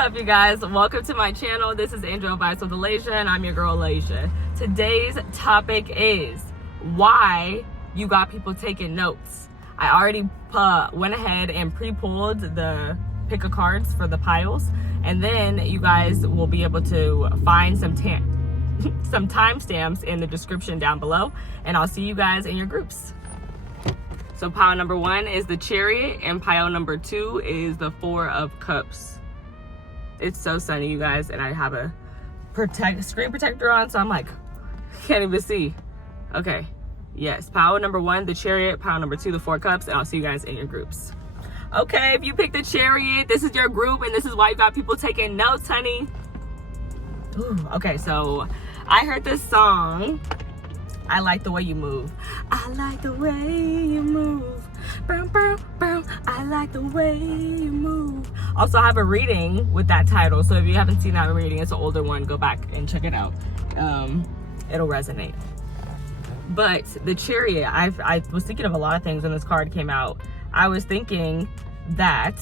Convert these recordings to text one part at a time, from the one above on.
up, you guys? Welcome to my channel. This is Angel Advice with Alaysia, and I'm your girl Alaysia. Today's topic is why you got people taking notes. I already went ahead and pre-pulled the pick of cards for the piles, and then you guys will be able to find some timestamps in the description down below, and I'll see you guys in your groups. So pile number 1 is the Chariot, and pile number 2 is the 4 of Cups. It's so sunny, you guys, and I have a screen protector on, so I'm like, can't even see. Okay, yes, pile number 1, the Chariot, pile number 2, the 4 Cups, and I'll see you guys in your groups. Okay, if you picked the Chariot, this is your group, and this is why you got people taking notes, honey. Ooh, okay, so I heard this song, I Like the Way You Move. I like the way you move. Boom, boom, boom. I like the way you move. Also, I have a reading with that title. So if you haven't seen that reading, it's an older one. Go back and check it out. It'll resonate. But the Chariot, I was thinking of a lot of things when this card came out. I was thinking that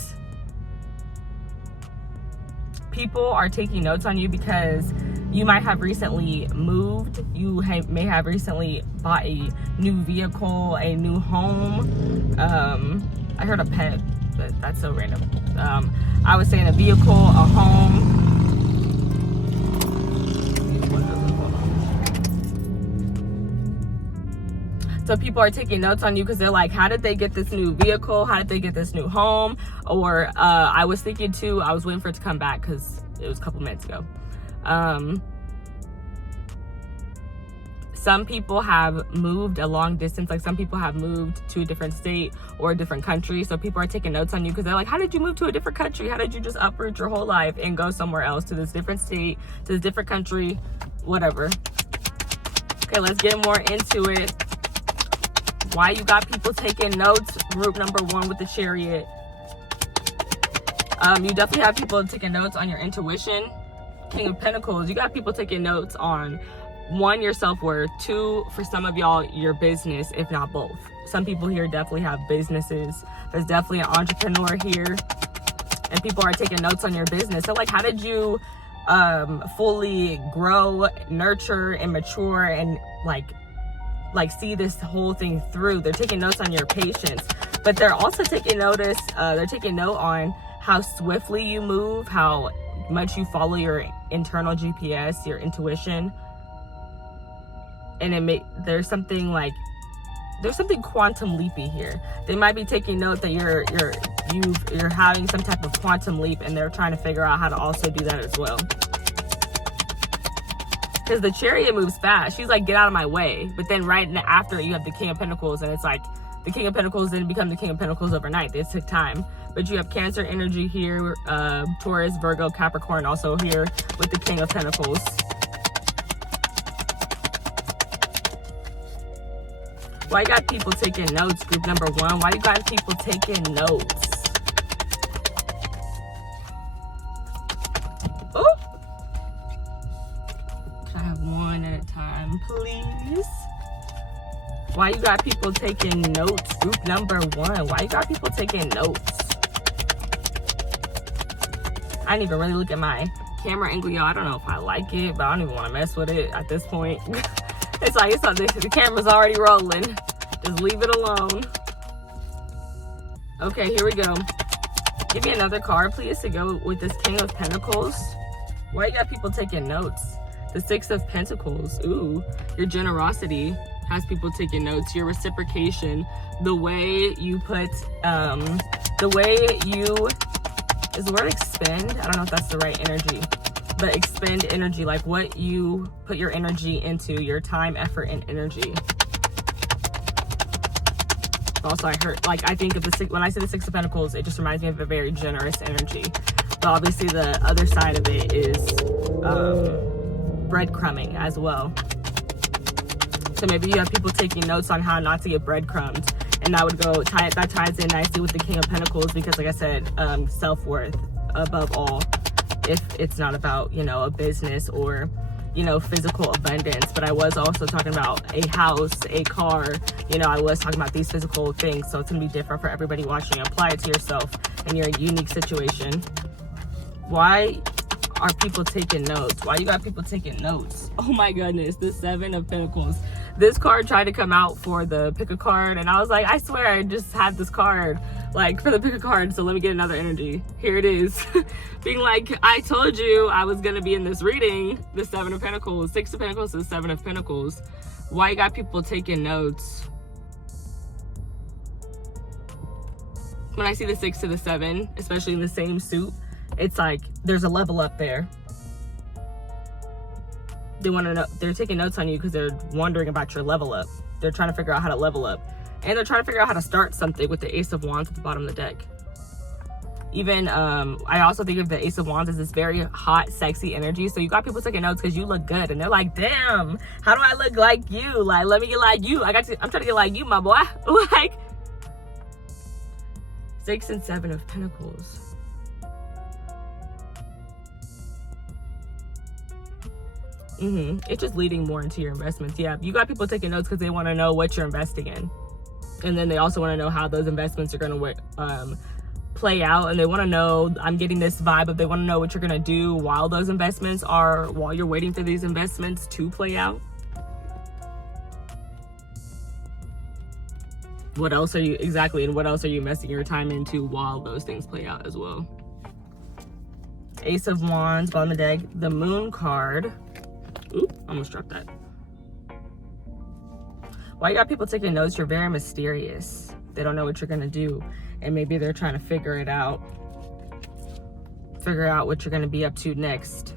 people are taking notes on you because you might have recently moved. You may have recently bought a new vehicle, a new home. I heard a pet, but that's so random. I was saying a vehicle, a home. So people are taking notes on you because they're like, how did they get this new vehicle? How did they get this new home? Or I was thinking too, I was waiting for it to come back because it was a couple minutes ago. Some people have moved a long distance, like some people have moved to a different state or a different country. So people are taking notes on you because they're like, how did you move to a different country? How did you just uproot your whole life and go somewhere else, to this different state, to this different country, whatever. Okay, let's get more into it. Why you got people taking notes, group number 1 with the Chariot. You definitely have people taking notes on your intuition. King of Pentacles, you got people taking notes on 1, your self-worth, 2, for some of y'all, your business, if not both. Some people here definitely have businesses. There's definitely an entrepreneur here, and people are taking notes on your business. So like, how did you fully grow, nurture, and mature, and like see this whole thing through? They're taking notes on your patience, but they're also taking notice, they're taking note on how swiftly you move, how much you follow your internal GPS, your intuition. And there's something quantum leapy here. They might be taking note that you're having some type of quantum leap, and they're trying to figure out how to also do that as well. Because the Chariot moves fast. She's like, get out of my way. But then right after, you have the King of Pentacles, and it's like the King of Pentacles didn't become the King of Pentacles overnight. It took time. But you have Cancer energy here, Taurus, Virgo, Capricorn also here with the King of Pentacles. Why you got people taking notes, group number 1? Why you got people taking notes? Oh! Can I have one at a time, please? Why you got people taking notes, group number 1? Why you got people taking notes? I didn't even really look at my camera angle, y'all. I don't know if I like it, but I don't even want to mess with it at this point. It's like, the camera's already rolling. Just leave it alone. Okay, here we go. Give me another card, please, to go with this King of Pentacles. Why you got people taking notes? The 6 of Pentacles. Ooh, your generosity has people taking notes. Your reciprocation. The way you put, is the word expend? I don't know if that's the right energy. But expend energy, like what you put your energy into, your time, effort, and energy. Also, I heard, like, I think of when I say the 6 of Pentacles, it just reminds me of a very generous energy. But obviously the other side of it is breadcrumbing as well. So maybe you have people taking notes on how not to get breadcrumbed. And that would that ties in nicely with the King of Pentacles, because like I said, self-worth above all. If it's not about, a business or, physical abundance. But I was also talking about a house, a car, I was talking about these physical things. So it's going to be different for everybody watching. Apply it to yourself and your unique situation. Why are people taking notes? Why you got people taking notes? Oh my goodness, the Seven of Pentacles. This card tried to come out for the pick a card, and I was like, I swear I just had this card like for the pick a card, so let me get another energy. Here it is. Being like, I told you I was gonna be in this reading. The Seven of Pentacles, Six of Pentacles, the Seven of Pentacles. Why you got people taking notes? When I see the 6 to the 7, especially in the same suit, it's like there's a level up there. They want to know, they're taking notes on you because they're wondering about your level up. They're trying to figure out how to level up. And they're trying to figure out how to start something with the Ace of Wands at the bottom of the deck. Even, I also think of the Ace of Wands as this very hot, sexy energy. So you got people taking notes because you look good. And they're like, damn, how do I look like you? Like, let me get like you. I'm trying to get like you, my boy. Like, 6 and 7 of Pentacles. It's just leading more into your investments. Yeah, you got people taking notes because they want to know what you're investing in. And then they also want to know how those investments are going to play out. And they want to know, I'm getting this vibe of they want to know what you're going to do while those investments are, while you're waiting for these investments to play out. What else are you, exactly, and what else are you investing your time into while those things play out as well? Ace of Wands, bottom of the deck, the Moon card. Oop, almost dropped that. Why you got people taking notes? You're very mysterious. They don't know what you're gonna do. And maybe they're trying to figure it out. Figure out what you're gonna be up to next.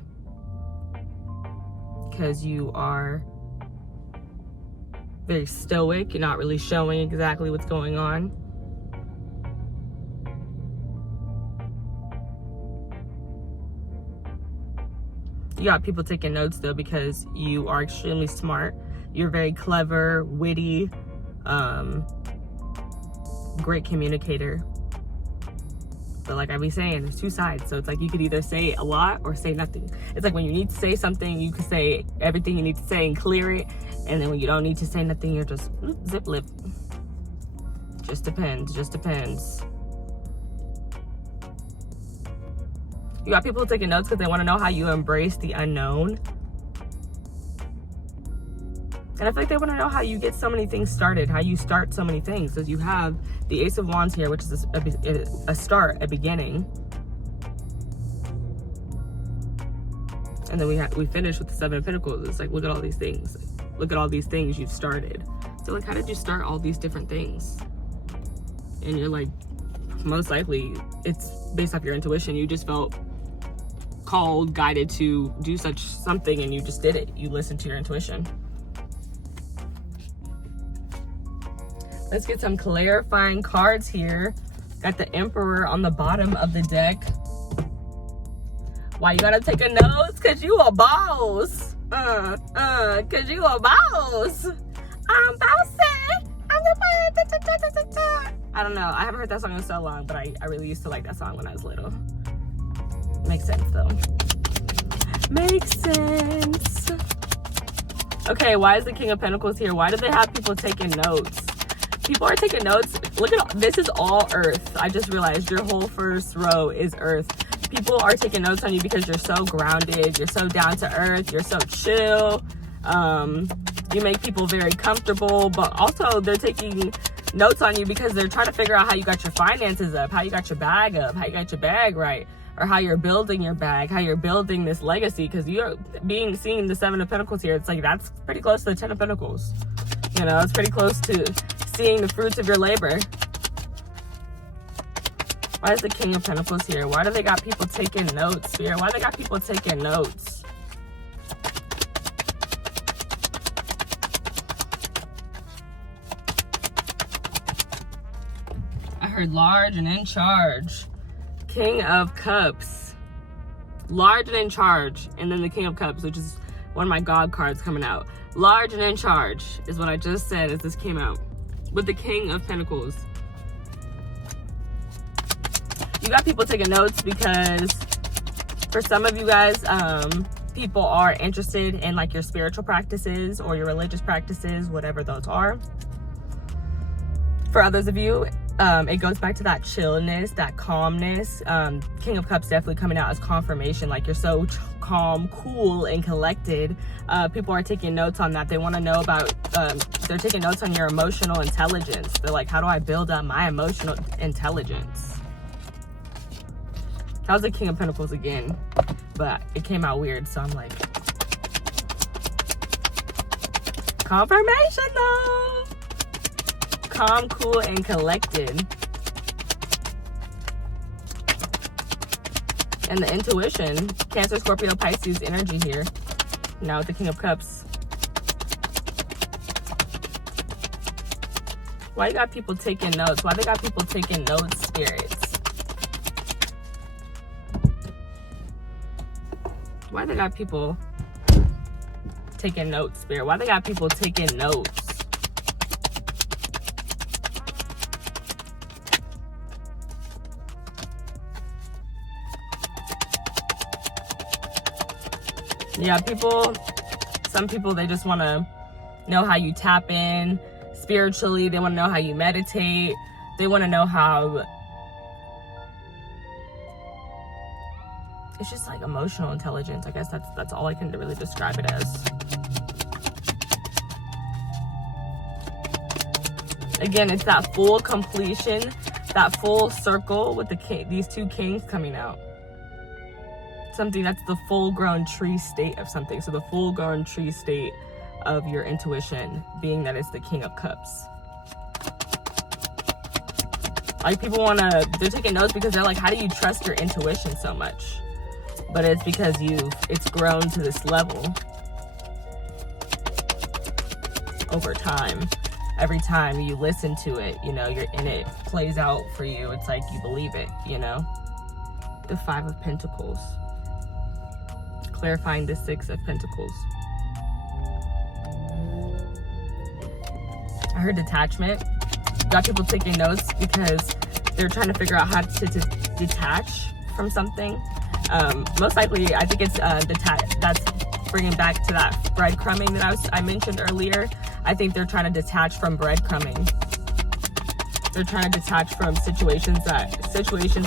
Because you are very stoic. You're not really showing exactly what's going on. You got people taking notes though because you are extremely smart. You're very clever, witty, great communicator. But like I be saying, there's two sides. So it's like you could either say a lot or say nothing. It's like when you need to say something, you can say everything you need to say and clear it. And then when you don't need to say nothing, you're just zip lip. Just depends, just depends. You got people taking notes because they want to know how you embrace the unknown. And I feel like they want to know how you get so many things started, how you start so many things. Because you have the Ace of Wands here, which is a start, a beginning. And then we finish with the Seven of Pentacles. It's like, look at all these things. Look at all these things you've started. So like, how did you start all these different things? And you're like, most likely it's based off your intuition. You just felt called, guided to do something, and you just did it. You listened to your intuition. Let's get some clarifying cards here. Got the Emperor on the bottom of the deck. Why you gotta take a notes? Cause you a boss. Cause you a boss. I'm bossy. I'm the boss. I don't know. I haven't heard that song in so long, but I really used to like that song when I was little. Makes sense though. Makes sense. Okay, why is the King of Pentacles here? Why do they have people taking notes? People are taking notes. Look at, this is all earth. I just realized your whole first row is earth. People are taking notes on you because you're so grounded. You're so down to earth. You're so chill. You make people very comfortable, but also they're taking notes on you because they're trying to figure out how you got your finances up, how you got your bag up, how you got your bag right, or how you're building your bag, how you're building this legacy. Because you're seeing the Seven of Pentacles here. It's like, that's pretty close to the Ten of Pentacles. You know, it's pretty close to seeing the fruits of your labor. Why is the King of Pentacles here? Why do they got people taking notes here? Why do they got people taking notes? I heard large and in charge. King of Cups. Large and in charge. And then the King of Cups, which is one of my God cards coming out. Large and in charge is what I just said as this came out. With the King of Pentacles. You got people taking notes because for some of you guys, people are interested in like your spiritual practices or your religious practices, whatever those are. For others of you, It goes back to that chillness, that calmness. King of Cups definitely coming out as confirmation, like you're so calm, cool, and collected. People are taking notes on that. They want to know about, they're taking notes on your emotional intelligence. They're like, how do I build up my emotional intelligence? That was the King of Pentacles again, but it came out weird, so I'm like, confirmation though. Calm, cool, and collected. And the intuition, Cancer, Scorpio, Pisces energy here. Now with the King of Cups. Why you got people taking notes? Why they got people taking notes, spirits? Why they got people taking notes, spirit? Why they got people taking notes? Yeah, some people, they just want to know how you tap in spiritually. They want to know how you meditate. They want to know how, it's just like emotional intelligence. I guess that's all I can really describe it as. Again, it's that full completion, that full circle with these two kings coming out. Something that's the full-grown tree state of something. So the full-grown tree state of your intuition, being that it's the King of Cups. Like people they're taking notes because they're like, how do you trust your intuition so much? But it's because it's grown to this level over time. Every time you listen to it, and it plays out for you. It's like you believe it, The Five of Pentacles. Clarifying the Six of Pentacles. I heard detachment. Got people taking notes because they're trying to figure out how to detach from something. Most likely, I think it's that's bringing back to that breadcrumbing that I mentioned earlier. I think they're trying to detach from breadcrumbing. They're trying to detach from situations,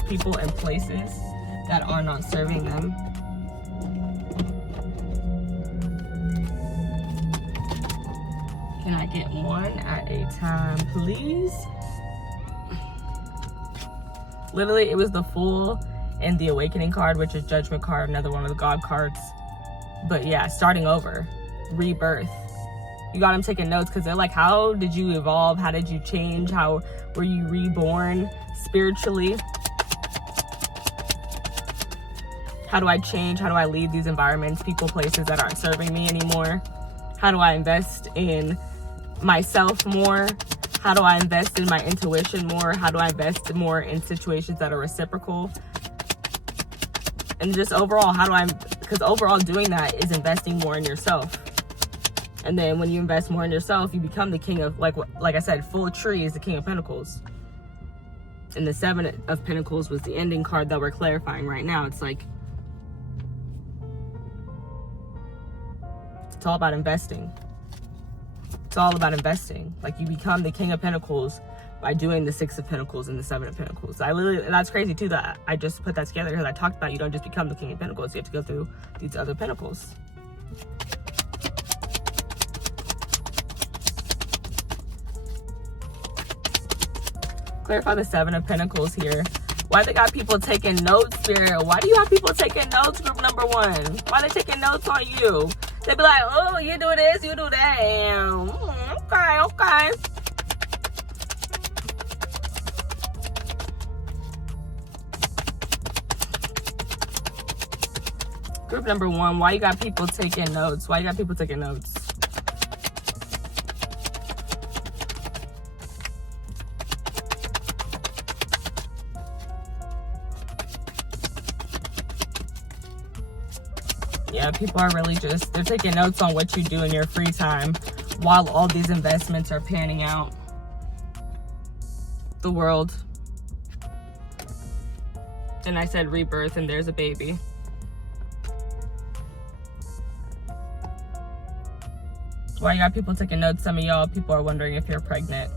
people, and places that are not serving them. Can I get one at a time, please? Literally, it was the Fool and the Awakening card, which is Judgment card, another one of the God cards. But yeah, starting over, rebirth. You got them taking notes because they're like, how did you evolve? How did you change? How were you reborn spiritually? How do I change? How do I leave these environments, people, places that aren't serving me anymore? How do I invest in myself more? How do I invest in my intuition more? How do I invest more in situations that are reciprocal? And just overall, because overall doing that is investing more in yourself. And then when you invest more in yourself, you become the king of, like I said, full tree is the King of Pentacles. And the Seven of Pentacles was the ending card that we're clarifying right now. It's like, it's all about investing. It's all about investing. Like you become the King of Pentacles by doing the Six of Pentacles and the Seven of Pentacles. That's crazy too that I just put that together because I talked about you don't just become the King of Pentacles. You have to go through these other pentacles. Clarify the Seven of Pentacles here. Why they got people taking notes, Spirit? Why do you have people taking notes, group number one? Why they taking notes on you? They be like, oh, you do this, you do that. Okay. Group number one, why you got people taking notes? Why you got people taking notes? Yeah, people are really they're taking notes on what you do in your free time while all these investments are panning out. The world. And I said rebirth, and there's a baby. Why you got people taking notes? Some of y'all, people are wondering if you're pregnant.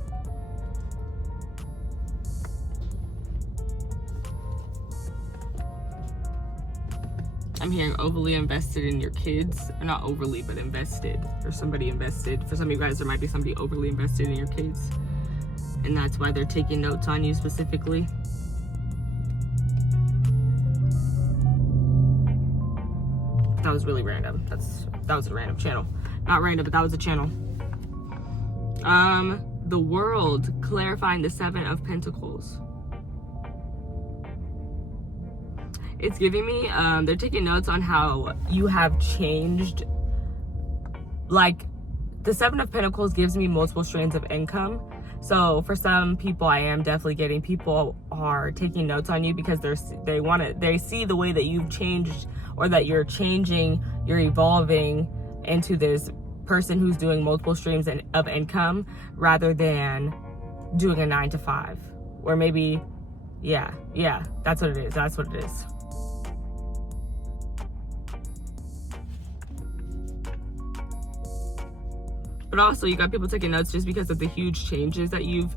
I'm hearing overly invested in your kids. Or not overly, but invested. Or somebody invested. For some of you guys, there might be somebody overly invested in your kids. And that's why they're taking notes on you specifically. That was really random. That was a random channel. Not random, but that was a channel. The World, clarifying the 7 of Pentacles. It's giving me, they're taking notes on how you have changed. Like, the 7 of Pentacles gives me multiple streams of income. So for some people, I am definitely getting people are taking notes on you because they see the way that you've changed, or that you're changing, you're evolving into this person who's doing multiple streams of income rather than doing a 9 to 5. Or maybe, yeah, that's what it is. That's what it is. But also, you got people taking notes just because of the huge changes that you've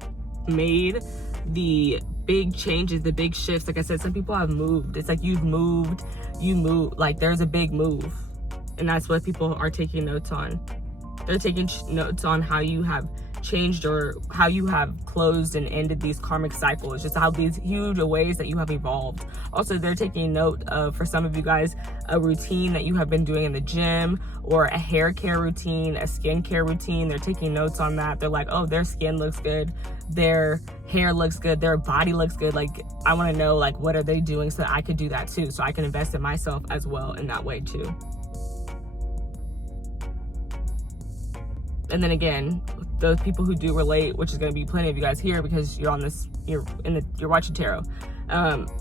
made, the big changes, the big shifts. Like I said, some people have moved. It's like you move, like there's a big move. And that's what people are taking notes on. They're taking notes on how you have changed, or how you have closed and ended these karmic cycles, just how these huge ways that you have evolved. Also, they're taking note of, for some of you guys, a routine that you have been doing in the gym, or a hair care routine, a skin care routine. They're taking notes on that. They're like, oh, their skin looks good, their hair looks good, their body looks good. Like, I want to know, like, what are they doing so that I could do that too, so I can invest in myself as well in that way too. And then again, those people who do relate, which is going to be plenty of you guys here because you're on this, you're watching tarot.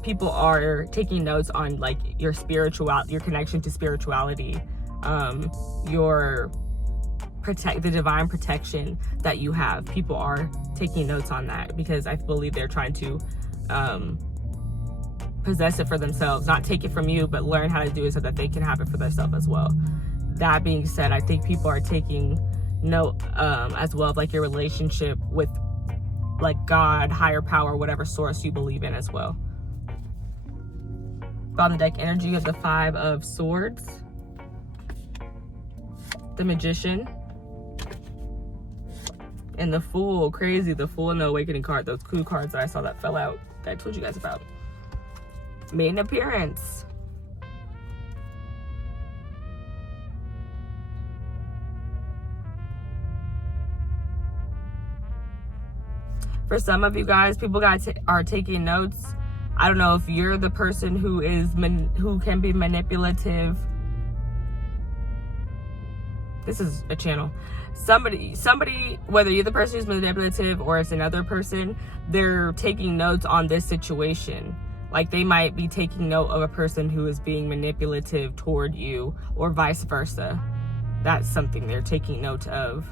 People are taking notes on like your your connection to spirituality, the divine protection that you have. People are taking notes on that because I believe they're trying to possess it for themselves, not take it from you, but learn how to do it so that they can have it for themselves as well. That being said, I think people are taking note as well of like your relationship with like God, higher power, whatever source you believe in as well. Bottom deck energy of the 5 of Swords, the Magician, and the Fool. Crazy, the Fool and the Awakening card. Those clue cards that I saw that fell out, that I told you guys about. Made an appearance. For some of you guys, people are taking notes. I don't know if you're the person who can be manipulative. This is a channel. Somebody, whether you're the person who's manipulative or it's another person, they're taking notes on this situation. Like they might be taking note of a person who is being manipulative toward you, or vice versa. That's something they're taking note of.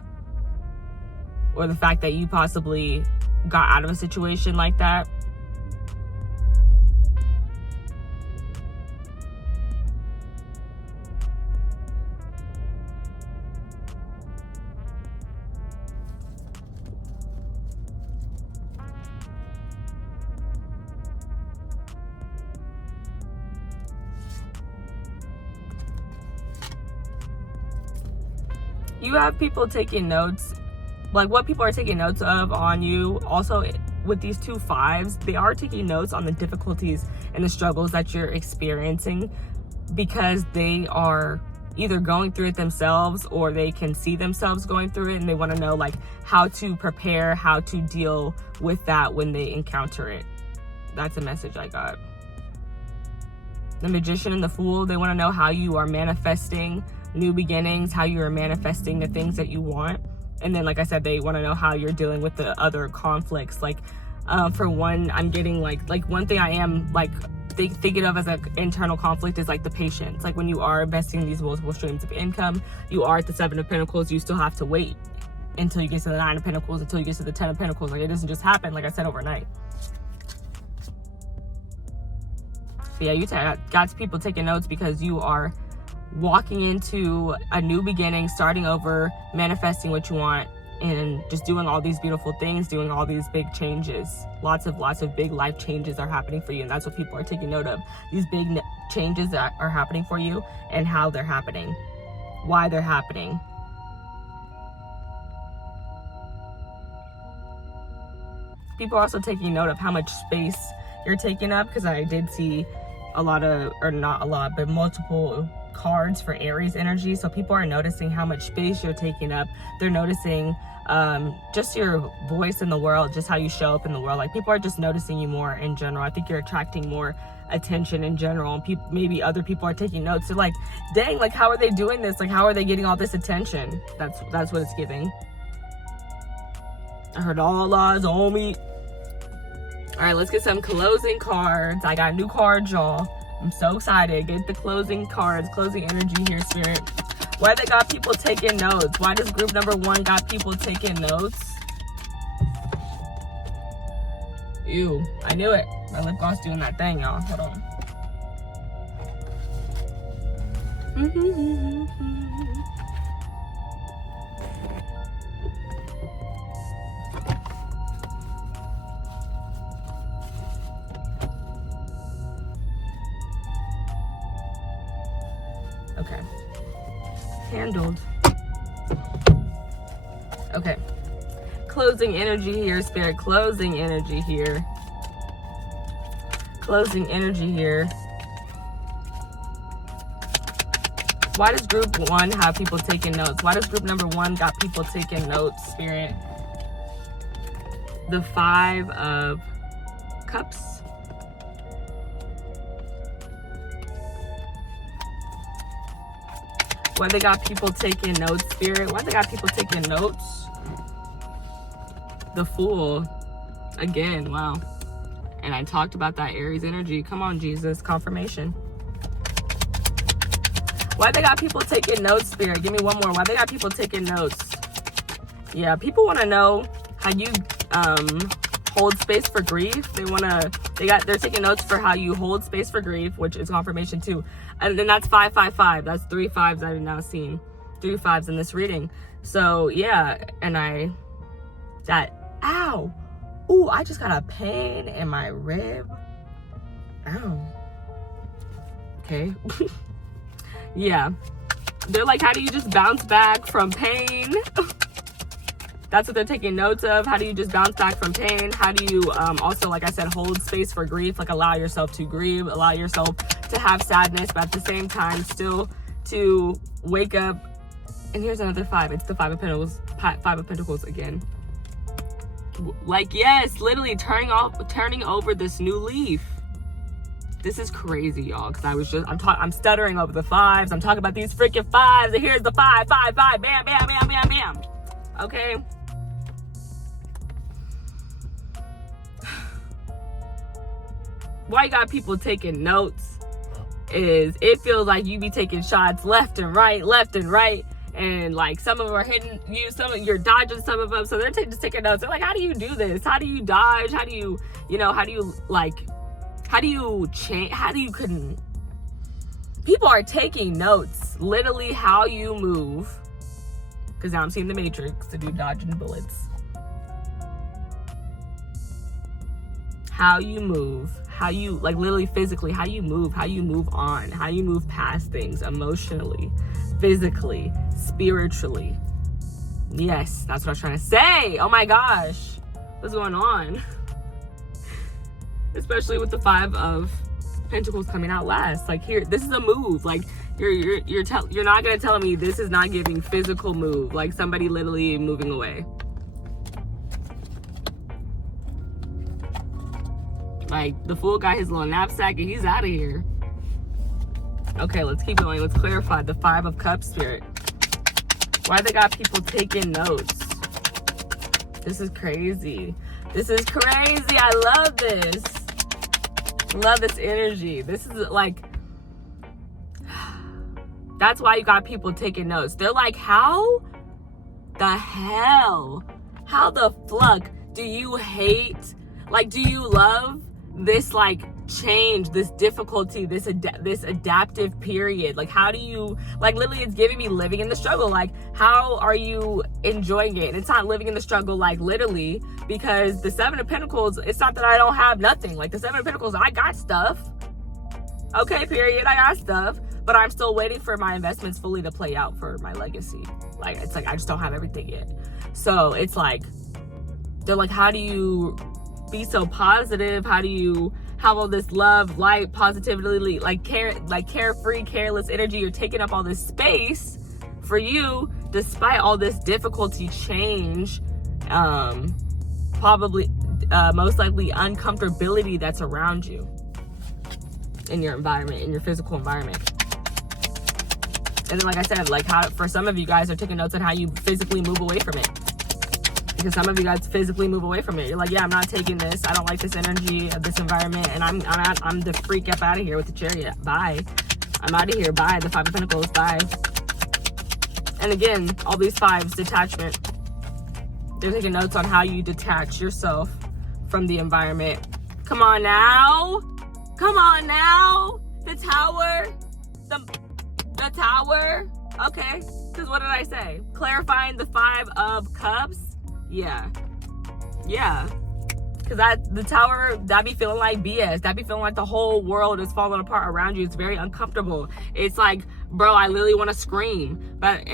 Or the fact that you possibly got out of a situation like that. You have people taking notes, like what people are taking notes of on you. Also with these 2 5s, they are taking notes on the difficulties and the struggles that you're experiencing, because they are either going through it themselves or they can see themselves going through it, and they want to know like how to prepare, how to deal with that when they encounter it. That's a message I got. The Magician and the Fool, they want to know how you are manifesting new beginnings, how you are manifesting the things that you want. And then, like I said, they want to know how you're dealing with the other conflicts. Like, for one, I'm getting like one thing I am like thinking of as an internal conflict is like the patience. Like when you are investing in these multiple streams of income, you are at the 7 of Pentacles, you still have to wait until you get to the 9 of Pentacles, until you get to the 10 of Pentacles. Like it doesn't just happen, like I said, overnight. But yeah, you got people taking notes because you are walking into a new beginning, starting over, manifesting what you want, and just doing all these beautiful things, doing all these big changes. Lots of big life changes are happening for you, and that's what people are taking note of. These changes that are happening for you and how they're happening, why they're happening. People are also taking note of how much space you're taking up, because I did see a lot of, or not a lot, but multiple cards for Aries energy. So people are noticing how much space you're taking up. They're noticing just your voice in the world, just how you show up in the world. Like, people are just noticing you more in general. I think you're attracting more attention in general, and maybe other people are taking notes. They're like, dang, like, how are they doing this? Like, how are they getting all this attention? That's what it's giving. I heard all eyes on me. All right, let's get some closing cards. I got new cards, y'all. I'm so excited. Get the closing cards, closing energy here, Spirit. Why they got people taking notes? Why does group number 1 got people taking notes? Ew, I knew it. My lip gloss doing that thing, y'all. Hold on. Okay. Handled. Okay. Closing energy here, Spirit. Closing energy here. Closing energy here. Why does group 1 have people taking notes? Why does group number 1 got people taking notes, Spirit? The 5 of Cups. Why they got people taking notes, Spirit? Why they got people taking notes? The Fool. Again, wow. And I talked about that Aries energy. Come on, Jesus. Confirmation. Why they got people taking notes, Spirit? Give me one more. Why they got people taking notes? Yeah, people want to know how you hold space for grief. They're taking notes for how you hold space for grief, which is confirmation too. And then that's 555. That's 3 5s I've now seen. 3 5s in this reading. So yeah, and ow. Ooh, I just got a pain in my rib. Ow. Okay. Yeah. They're like, how do you just bounce back from pain? That's what they're taking notes of. How do you just bounce back from pain? How do you also, like I said, hold space for grief? Like, allow yourself to grieve, allow yourself to have sadness, but at the same time still to wake up. And here's another 5. It's the 5 of Pentacles. 5 of Pentacles again. Like, yes, literally turning over this new leaf. This is crazy, y'all, because I'm stuttering over the 5s. I'm talking about these freaking 5s, and here's the 5, 5, 5, bam, bam, bam, bam, bam. Okay. Why you got people taking notes is it feels like you be taking shots left and right, and like some of them are hitting you, some of you're dodging some of them, so they're just taking notes. They're like, how do you do this? How do you dodge? How do you change? People are taking notes, literally how you move, because now I'm seeing the Matrix to do dodging bullets. How you move, how you, like, literally physically, how you move on, how you move past things emotionally, physically, spiritually. Yes, that's what I was trying to say. Oh my gosh, what's going on? Especially with the 5 of Pentacles coming out last. Like, here, this is a move. Like, you're not gonna tell me this is not giving physical move, like somebody literally moving away. Like, the Fool got his little knapsack and he's out of here. Okay, let's keep going. Let's clarify the 5 of Cups, Spirit. Why they got people taking notes? This is crazy. This is crazy. I love this. Love this energy. This is like, that's why you got people taking notes. They're like, how the hell, how the fuck do you hate, like, do you love this, like, change, this difficulty, this adaptive period? Like, how do you, like, literally it's giving me living in the struggle. Like, how are you enjoying it? And it's not living in the struggle, like, literally, because the 7 of Pentacles, it's not that I don't have nothing. Like, the 7 of Pentacles, I got stuff. Okay, period. I got stuff, but I'm still waiting for my investments fully to play out for my legacy. Like, it's like I just don't have everything yet. So it's like, they're like, how do you be so positive? How do you have all this love, light, positivity, like carefree, careless energy? You're taking up all this space for you, despite all this difficulty, change, probably, most likely uncomfortability that's around you in your environment, in your physical environment. And then, like I said, like how for some of you guys are taking notes on how you physically move away from it. Because some of you guys physically move away from it. You're like, yeah, I'm not taking this. I don't like this energy of this environment, and I'm the freak up out of here with the Chariot. Bye. I'm out of here. Bye. The Five of Pentacles. Bye. And again, all these fives, detachment. They're taking notes on how you detach yourself from the environment. Come on now. Come on now. The Tower. The Tower. Okay. Because what did I say? Clarifying the Five of Cups. Yeah. Because the Tower, that be feeling like BS. That be feeling like the whole world is falling apart around you. It's very uncomfortable. It's like, bro, I literally want to scream. But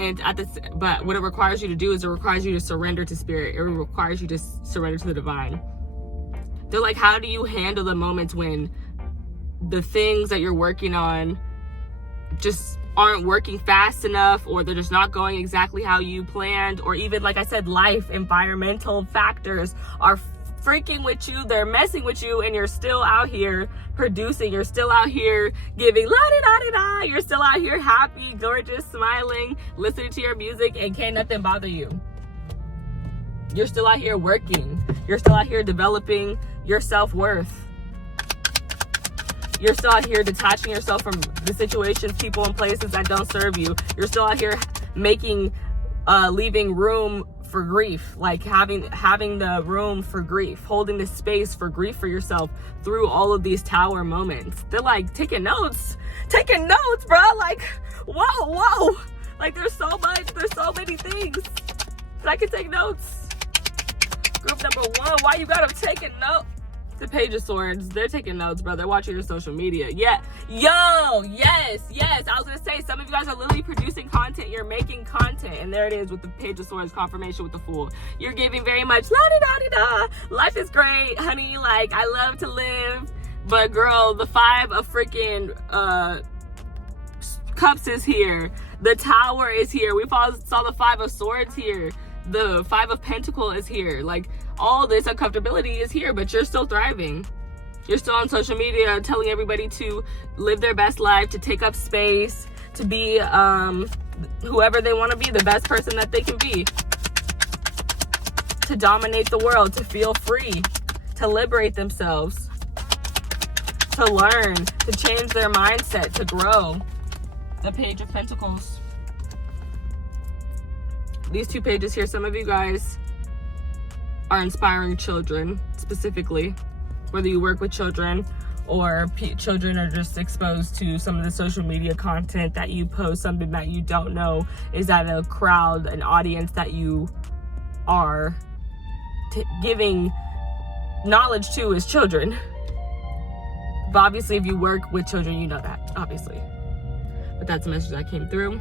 what it requires you to do is it requires you to surrender to spirit. It requires you to surrender to the divine. They're like, how do you handle the moments when the things that you're working on just aren't working fast enough, or they're just not going exactly how you planned, or even, like I said, life, environmental factors are freaking with you, they're messing with you, and you're still out here producing, you're still out here giving la-di-da-di-da, you're still out here happy, gorgeous, smiling, listening to your music, and can't nothing bother you. You're still out here working, you're still out here developing your self-worth. You're still out here detaching yourself from the situations, people, and places that don't serve you. You're still out here leaving room for grief, like having the room for grief, holding the space for grief for yourself through all of these Tower moments. They're like taking notes, bro. Like, whoa. Like, there's so many things that I can take notes. Group number 1, why you got them taking notes? The Page of Swords, they're taking notes, bro. They're watching your social media. Yeah. Yo, yes. I was gonna say, some of you guys are literally producing content. You're making content. And there it is with the Page of Swords confirmation with the Fool. You're giving very much la-di-da-di-da. Life is great, honey. Like, I love to live. But girl, the Five of freaking Cups is here. The Tower is here. We saw the Five of Swords here. The Five of Pentacles is here. Like, all this uncomfortability is here, but you're still thriving. You're still on social media telling everybody to live their best life, to take up space, to be whoever they want to be, the best person that they can be, to dominate the world, to feel free, to liberate themselves, to learn, to change their mindset, to grow. The Page of Pentacles. These two pages here, some of you guys are inspiring children specifically, whether you work with children or children are just exposed to some of the social media content that you post, something that you don't know is at a crowd, an audience that you are giving knowledge to is children. But obviously, if you work with children, you know that, obviously. But that's the message that came through.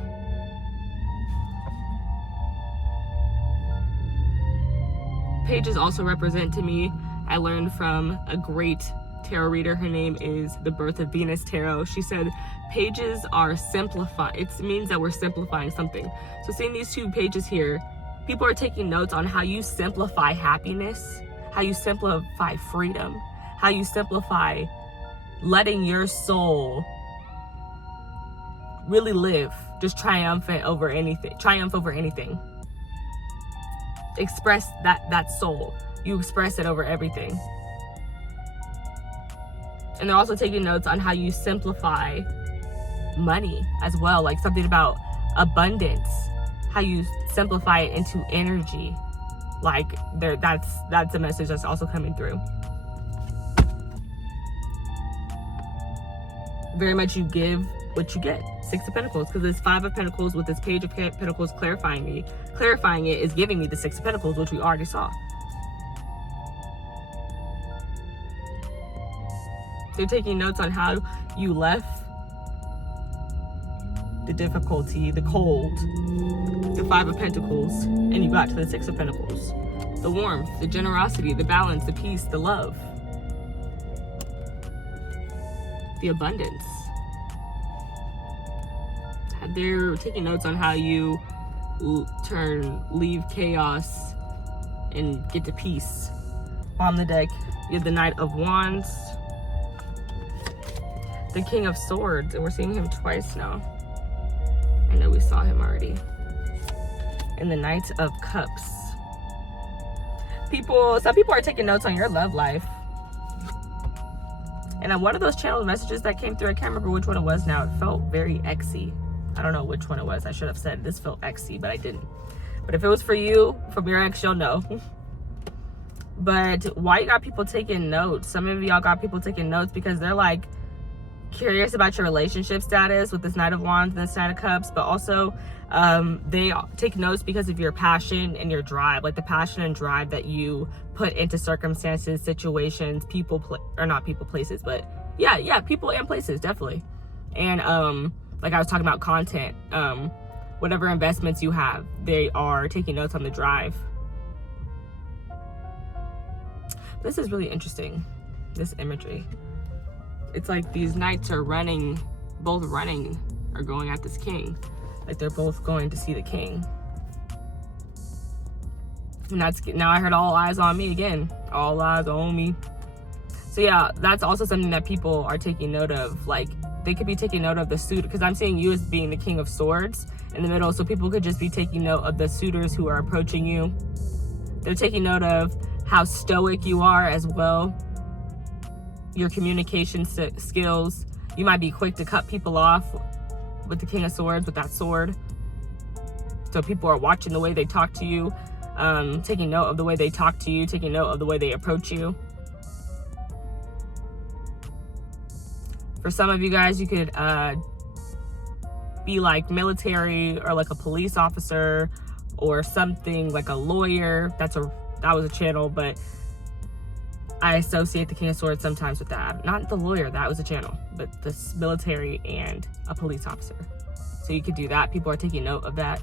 Pages also represent to me, I learned from a great tarot reader, her name is The Birth of Venus Tarot. She said pages are simplified. It means that we're simplifying something. So seeing these two pages here, people are taking notes on how you simplify happiness, how you simplify freedom, how you simplify letting your soul really live, just triumph over anything. Express that soul. You express it over everything. And they're also taking notes on how you simplify money as well, like something about abundance, how you simplify it into energy. Like that's a message that's also coming through. Very much you give what you get. Six of Pentacles, because this Five of Pentacles with this Page of Pentacles clarifying it is giving me the Six of Pentacles, which we already saw. They're taking notes on how you left the difficulty, the cold, the Five of Pentacles, and you got to the Six of Pentacles. The warmth, the generosity, the balance, the peace, the love, the abundance. They're taking notes on how you leave chaos and get to peace. On the deck, you have the Knight of Wands, the King of Swords, and we're seeing him twice now. I know we saw him already. And the Knight of Cups. Some people are taking notes on your love life. And one of those channeled messages that came through, I can't remember which one it was now. It felt very exy. I don't know which one it was. I should have said this felt exy, but I didn't. But if it was for you, from your ex, you'll know. But why you got people taking notes? Some of y'all got people taking notes because they're like curious about your relationship status with this Knight of Wands and this Knight of Cups, but also they take notes because of your passion and your drive, like the passion and drive that you put into circumstances, situations, people, places, but yeah, people and places, definitely. And like I was talking about content, whatever investments you have, they are taking notes on the drive. This is really interesting, this imagery. It's like these knights are both running or going at this king. Like they're both going to see the king. And now I heard all eyes on me again. All eyes on me. So yeah, that's also something that people are taking note of. Like they could be taking note of the suit, because I'm seeing you as being the King of Swords in the middle. So people could just be taking note of the suitors who are approaching you. They're taking note of how stoic you are as well. Your communication skills. You might be quick to cut people off with the King of Swords, with that sword. So people are watching the way they talk to you, taking note of the way they talk to you, taking note of the way they approach you. For some of you guys, you could be like military or like a police officer or something, like a lawyer. That was a channel, but I associate the King of Swords sometimes with that. Not the lawyer, that was a channel, but the military and a police officer. So you could do that. People are taking note of that.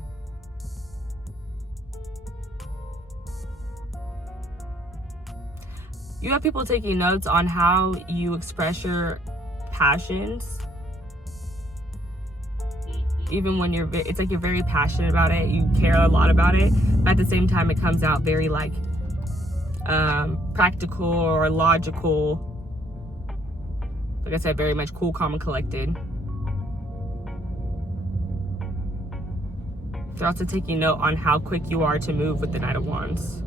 You have people taking notes on how you express passions. Even when it's like you're very passionate about it, you care a lot about it, but at the same time it comes out very like practical or logical. Like I said, very much cool, calm, and collected. They're also taking note on how quick you are to move with the Knight of Wands.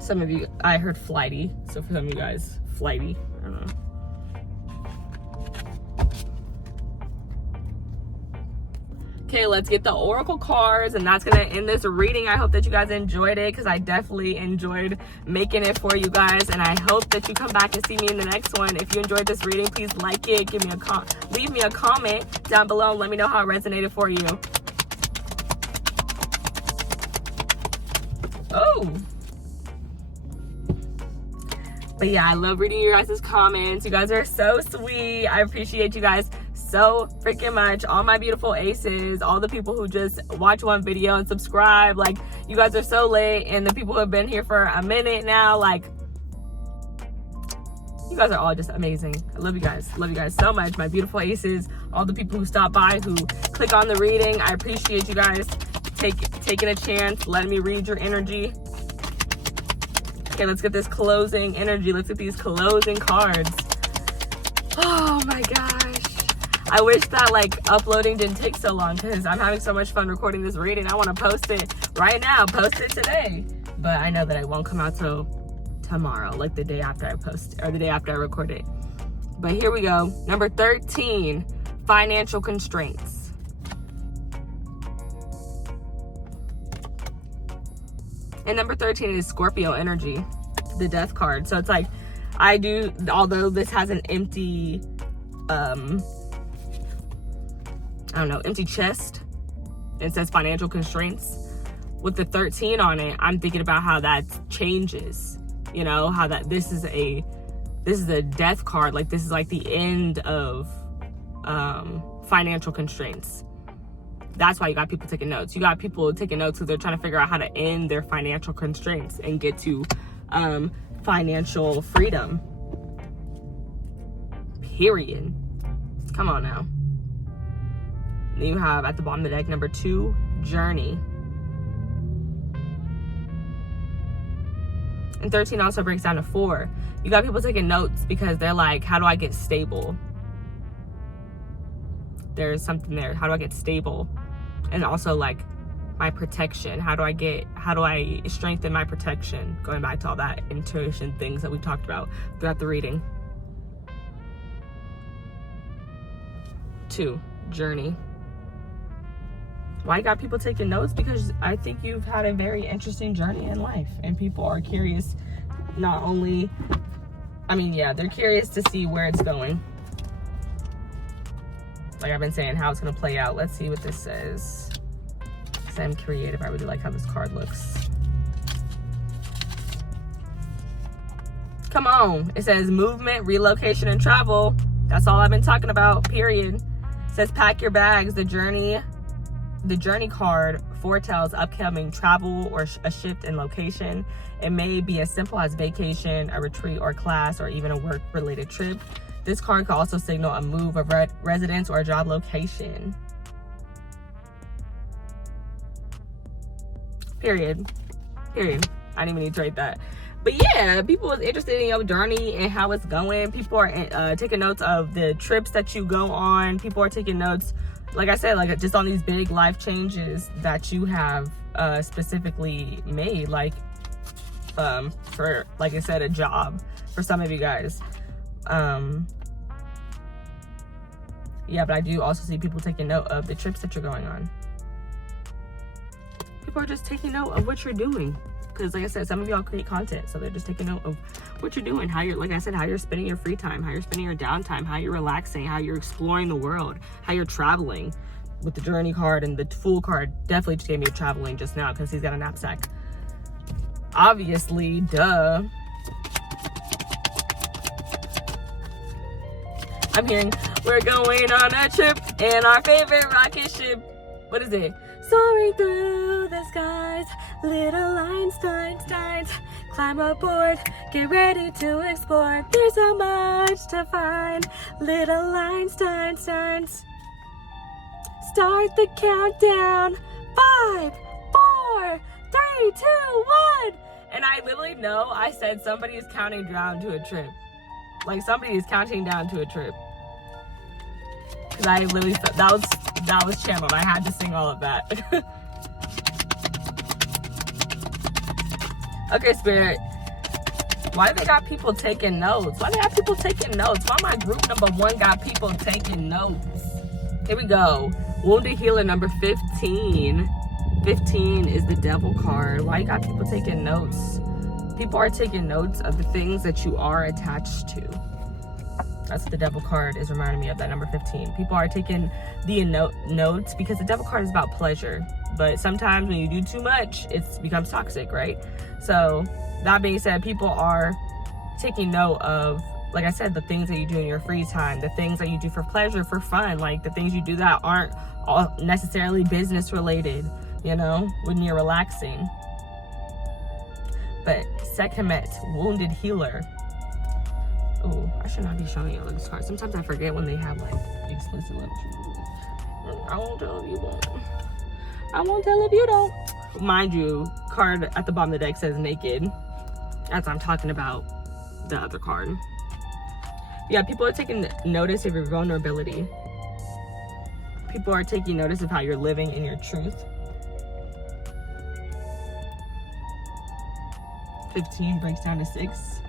Some of you, I heard flighty. So for some of you guys, flighty. I don't know. Okay, let's get the oracle cards, and that's gonna end this reading. I hope that you guys enjoyed it, because I definitely enjoyed making it for you guys, and I hope that you come back and see me in the next one. If you enjoyed this reading, please like it, leave me a comment down below, and let me know how it resonated for you. Oh. But yeah, I love reading your guys' comments. You guys are so sweet. I appreciate you guys so freaking much. All my beautiful aces, all the people who just watch one video and subscribe, like you guys are so lit. And the people who have been here for a minute now, like you guys are all just amazing. I love you guys so much. My beautiful aces, all the people who stop by, who click on the reading, I appreciate you guys taking a chance, letting me read your energy. Okay, let's get this closing energy. Let's get these closing cards. Oh my gosh. I wish that like uploading didn't take so long, because I'm having so much fun recording this reading. I want to post it right now, post it today. But I know that it won't come out till tomorrow, like the day after I post, or the day after I record it. But here we go. Number 13, financial constraints. And number 13 is Scorpio energy, the death card. So it's like, although this has an empty, empty chest, and it says financial constraints, with the 13 on it, I'm thinking about how that changes. You know, how that this is a death card. Like, this is like the end of financial constraints. That's why you got people taking notes. You got people taking notes because they're trying to figure out how to end their financial constraints and get to financial freedom. Period. Come on now. Then you have at the bottom of the deck, number 2, Journey. And 13 also breaks down to 4. You got people taking notes because they're like, how do I get stable? There's something there. How do I get stable? And also like my protection. How do I strengthen my protection? Going back to all that intuition things that we talked about throughout the reading. 2, Journey. Why you got people taking notes? Because I think you've had a very interesting journey in life, and people are curious. Not only, they're curious to see where it's going. Like I've been saying, how it's gonna play out. Let's see what this says. Because I'm creative. I really like how this card looks. Come on. It says movement, relocation, and travel. That's all I've been talking about, period. It says pack your bags. The journey card foretells upcoming travel or a shift in location. It may be as simple as vacation, a retreat or class, or even a work-related trip. This card could also signal a move of residence or a job location. Period. I didn't even need to write that. But yeah, people are interested in your journey and how it's going. People are taking notes of the trips that you go on. People are taking notes, like I said, like just on these big life changes that you have specifically made, like for, like I said, a job for some of you guys. Yeah, but I do also see people taking note of the trips that you're going on. People are just taking note of what you're doing. Because like I said, some of y'all create content, so they're just taking note of what you're doing, how you're, like I said, how you're spending your free time, how you're spending your downtime, how you're relaxing, how you're exploring the world, how you're traveling. With the journey card and the Fool card, definitely just gave me a traveling just now because he's got a knapsack. Obviously, duh. I'm hearing, we're going on a trip in our favorite rocket ship. What is it? Soaring through the skies, little Einsteins, climb aboard, get ready to explore. There's so much to find, little Einsteins. Start the countdown. 5, 4, 3, 2, 1. And I literally know I said somebody is counting down to a trip. Like somebody is counting down to a trip. Cause I literally felt that was channeled. I had to sing all of that. Okay, Spirit. Why they got people taking notes? Why they got people taking notes? Why my group number 1 got people taking notes? Here we go. Wounded Healer number 15. 15 is the Devil card. Why you got people taking notes? People are taking notes of the things that you are attached to. That's what the Devil card is reminding me of, that number 15. People are taking the notes because the Devil card is about pleasure. But sometimes when you do too much, it becomes toxic, right? So that being said, people are taking note of, like I said, the things that you do in your free time, the things that you do for pleasure, for fun, like the things you do that aren't all necessarily business related, you know, when you're relaxing. But Sekhmet, Wounded Healer. Oh, I should not be showing you this card. Sometimes I forget when they have like explicit language. I won't tell if you won't. I won't tell if you don't. Mind you, card at the bottom of the deck says naked, as I'm talking about the other card. Yeah, people are taking notice of your vulnerability. People are taking notice of how you're living in your truth. 15 breaks down to 6.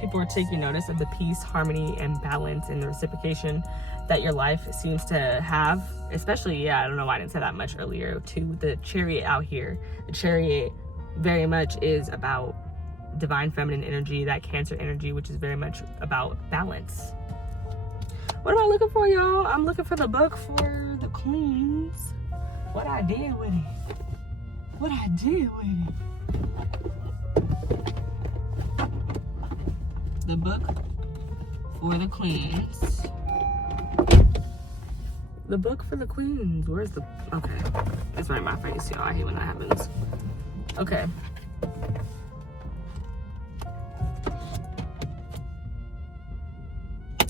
People are taking notice of the peace, harmony, and balance and the reciprocation that your life seems to have. Especially, I don't know why I didn't say that much earlier, too. The Chariot out here. The Chariot very much is about divine feminine energy, that Cancer energy, which is very much about balance. What am I looking for, y'all? I'm looking for the book for the Queens. What I did with it. the book for the queens. The book for the queens. Where's the... Okay. It's right in my face, y'all. I hate when that happens. Okay.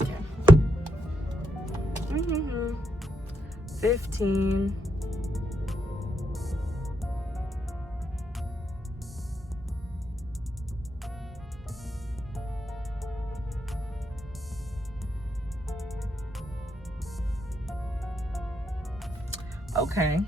Okay. 15. Okay.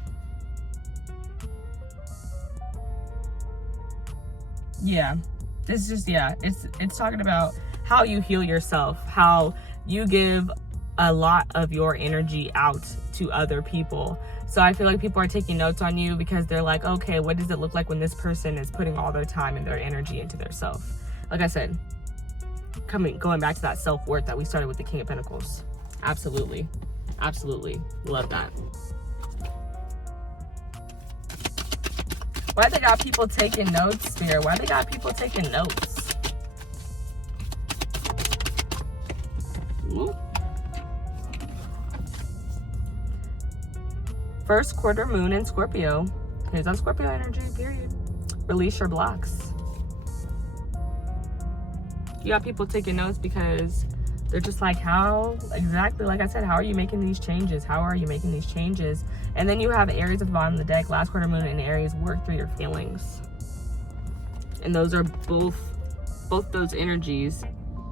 Yeah. This is just, yeah, it's talking about how you heal yourself, how you give a lot of your energy out to other people. So I feel like people are taking notes on you because they're like, okay, what does it look like when this person is putting all their time and their energy into their self? Like I said, going back to that self-worth that we started with the King of Pentacles. Absolutely. Absolutely. Love that. Why they got people taking notes, Spirit? Why they got people taking notes? Ooh. First quarter moon in Scorpio. Here's on Scorpio energy, period. Release your blocks. You got people taking notes because they're just like, how, exactly like I said, how are you making these changes? How are you making these changes? And then you have Aries at the bottom of the deck. Last quarter moon in Aries, work through your feelings. And those are both those energies,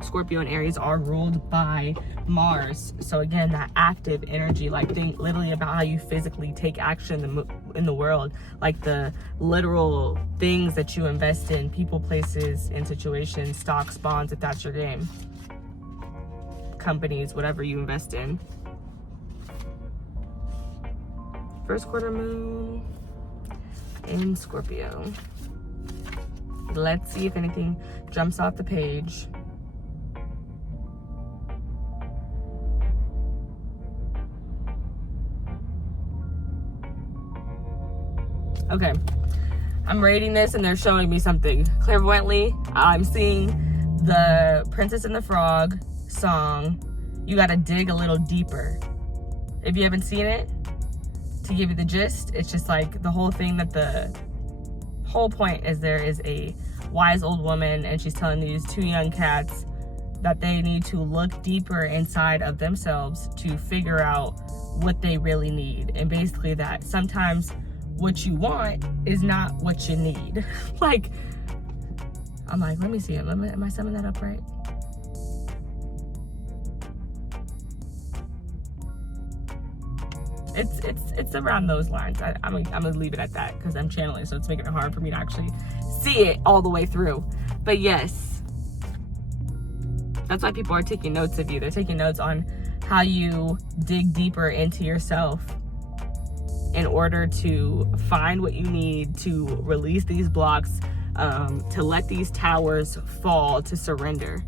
Scorpio and Aries, are ruled by Mars. So again, that active energy, like think literally about how you physically take action in the world, like the literal things that you invest in, people, places, and situations, stocks, bonds, if that's your game, companies, whatever you invest in. First quarter moon in Scorpio. Let's see if anything jumps off the page. Okay, I'm reading this and they're showing me something. Clairvoyantly, I'm seeing the Princess and the Frog song, You Gotta Dig a Little Deeper. If you haven't seen it, to give you the gist, it's just like the whole thing that the whole point is there is a wise old woman and she's telling these two young cats that they need to look deeper inside of themselves to figure out what they really need. And basically that sometimes what you want is not what you need. Like, I'm like, let me see it. Am I summing that up right? It's around those lines. I'm gonna leave it at that because I'm channeling, so it's making it hard for me to actually see it all the way through. But yes, that's why people are taking notes of you. They're taking notes on how you dig deeper into yourself in order to find what you need to release these blocks, to let these towers fall, to surrender,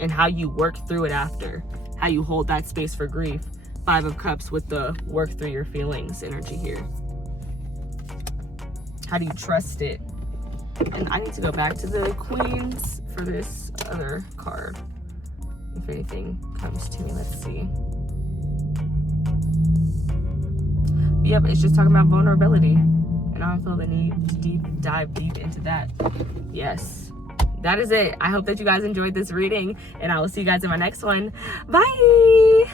and how you work through it after, how you hold that space for grief. 5 of Cups with the work through your feelings energy here. How do you trust it? And I need to go back to the Queens for this other card. If anything comes to me, let's see. Yep, it's just talking about vulnerability. And I don't feel the need to dive deep into that. Yes, that is it. I hope that you guys enjoyed this reading, and I will see you guys in my next one. Bye!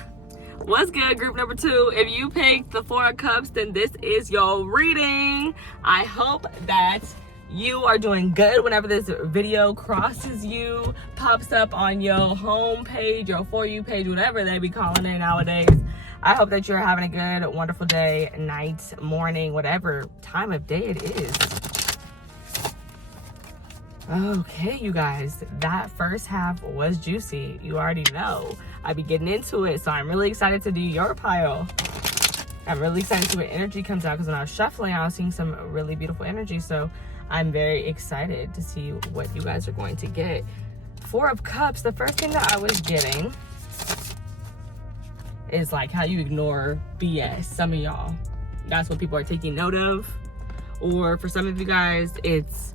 What's good, group number 2? If you picked the 4 of Cups, then this is your reading. I hope that you are doing good whenever this video crosses you, pops up on your home page, your For You page, whatever they be calling it nowadays. I hope that you're having a good, wonderful day, night, morning, whatever time of day it is. Okay, you guys, that first half was juicy. You already know. I be getting into it, so I'm really excited to do your pile. I'm really excited to see what energy comes out, because when I was shuffling, I was seeing some really beautiful energy, so I'm very excited to see what you guys are going to get. 4 of Cups, the first thing that I was getting is like how you ignore BS. Some of y'all, that's what people are taking note of. Or for some of you guys, it's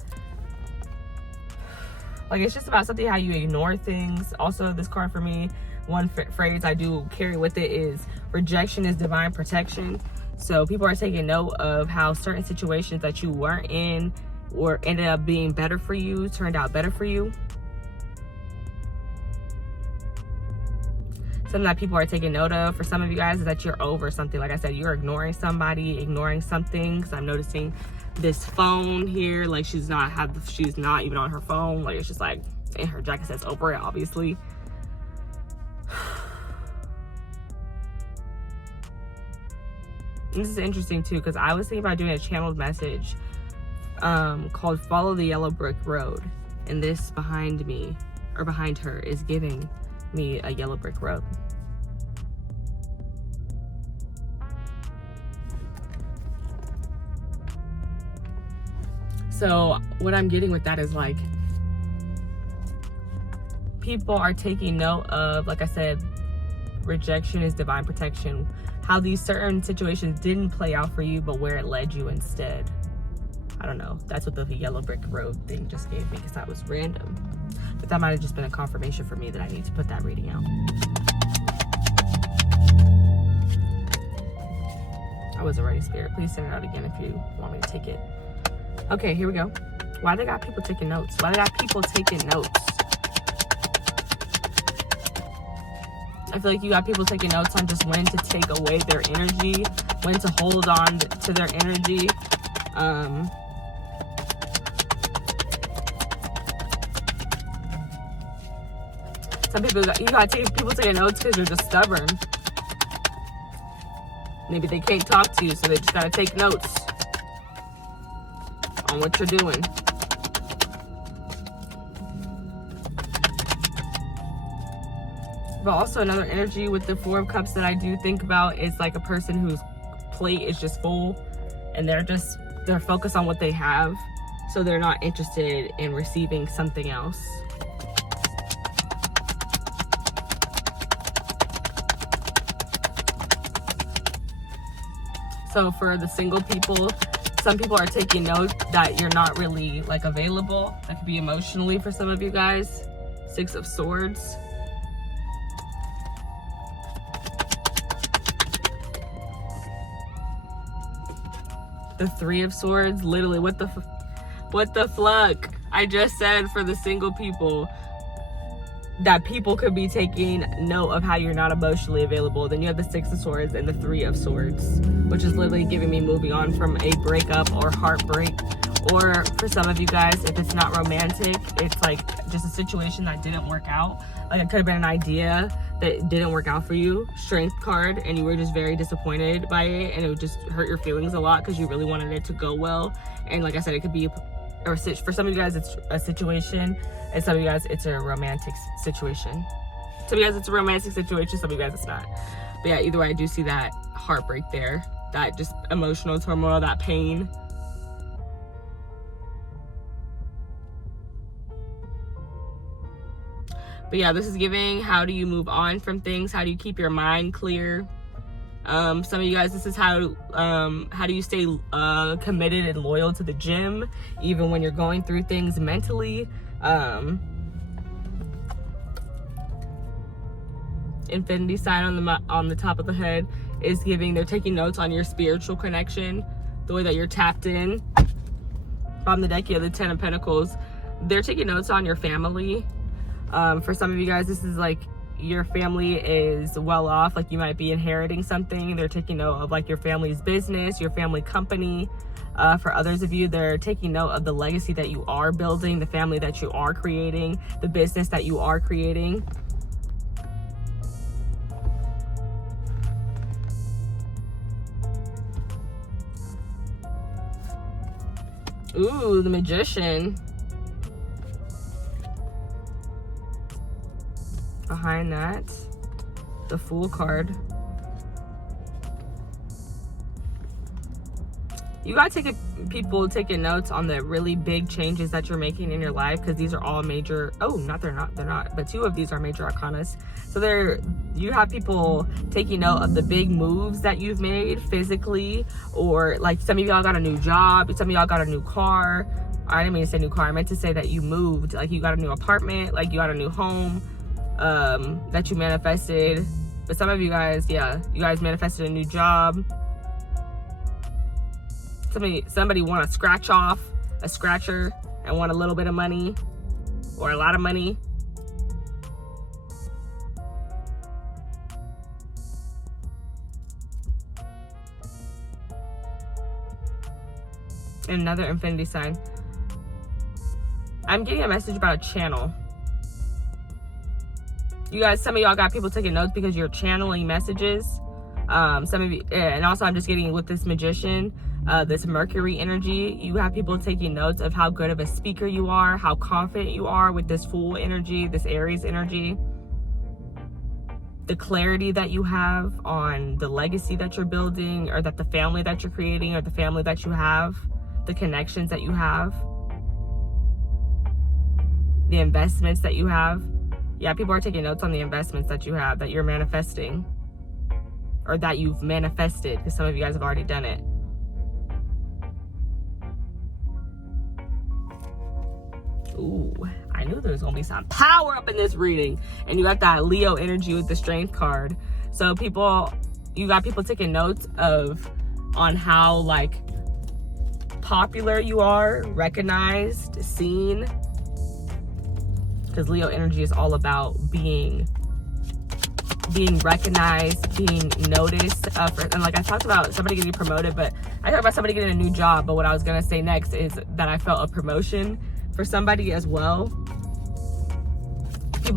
Like, it's just about something how you ignore things. Also, this card for me, one phrase I do carry with it is rejection is divine protection. So people are taking note of how certain situations that you weren't in or ended up being better for you, turned out better for you. Something that people are taking note of for some of you guys is that you're over something. Like I said, you're ignoring somebody, ignoring something. So I'm noticing this phone here, like she's not even on her phone. Like, it's just like in her jacket says over it, obviously. This is interesting too, because I was thinking about doing a channeled message called Follow the Yellow Brick Road. And this behind me, or behind her, is giving me a yellow brick road. So what I'm getting with that is, like, people are taking note of, like I said, rejection is divine protection. How these certain situations didn't play out for you, but where it led you instead. I don't know. That's what the yellow brick road thing just gave me, because that was random. But that might have just been a confirmation for me that I need to put that reading out. I wasn't ready, Spirit. Please send it out again if you want me to take it. Okay, here we go. Why they got people taking notes? Why they got people taking notes? I feel like you got people taking notes on just when to take away their energy, when to hold on to their energy. Some people, you got people taking notes because you're just stubborn. Maybe they can't talk to you, so they just gotta take notes on what you're doing. But also another energy with the Four of Cups that I do think about is like a person whose plate is just full and they're focused on what they have, so they're not interested in receiving something else. So for the single people, some people are taking note that you're not really like available. That could be emotionally for some of you guys. Six of Swords. The Three of Swords. Literally, what the fluck? I just said for the single people that people could be taking note of how you're not emotionally available. Then you have the Six of Swords and the Three of Swords, which is literally giving me moving on from a breakup or heartbreak. Or for some of you guys, if it's not romantic, it's like just a situation that didn't work out. Like, it could have been an idea that didn't work out for you, Strength card, and you were just very disappointed by it, and it would just hurt your feelings a lot because you really wanted it to go well. And like I said, it could be, or for some of you guys, it's a situation, and some of you guys, it's a romantic situation. Some of you guys, it's a romantic situation, some of you guys, it's not. But yeah, either way, I do see that heartbreak there, that just emotional turmoil, that pain. But yeah, this is giving, how do you move on from things? How do you keep your mind clear? Some of you guys, this is how do you stay committed and loyal to the gym, even when you're going through things mentally. Infinity sign on the top of the head is giving, they're taking notes on your spiritual connection, the way that you're tapped in. Bottom of the deck, you have the Ten of Pentacles. They're taking notes on your family. For some of you guys, this is like your family is well off, like you might be inheriting something. They're taking note of like your family's business, your family company. For others of you, they're taking note of the legacy that you are building, the family that you are creating, the business that you are creating. Ooh, the Magician. Behind that, the Fool card. You gotta people taking notes on the really big changes that you're making in your life, because these are all major. Oh, they're not. But two of these are major arcanas. So you have people taking note of the big moves that you've made physically, or like some of y'all got a new job, some of y'all got a new car. I didn't mean to say new car. I meant to say that you moved. Like, you got a new apartment, like you got a new home, that you manifested. But some of you guys, yeah, you guys manifested a new job. Somebody want to scratch off a scratcher and want a little bit of money or a lot of money. And another infinity sign. I'm getting a message about a channel. You guys, some of y'all got people taking notes because you're channeling messages. Some of you, and also I'm just getting with this magician, this Mercury energy, you have people taking notes of how good of a speaker you are, how confident you are with this Fool energy, this Aries energy, the clarity that you have on the legacy that you're building, or that the family that you're creating, or the family that you have, the connections that you have, the investments that you have. Yeah, people are taking notes on the investments that you have, that you're manifesting, or that you've manifested, because some of you guys have already done it. Ooh, I knew there was gonna be some power up in this reading. And you got that Leo energy with the Strength card. So you got people taking notes on how like popular you are, recognized, seen. Because Leo energy is all about being recognized, being noticed. And like I talked about somebody getting promoted, but I talked about somebody getting a new job. But what I was gonna say next is that I felt a promotion for somebody as well.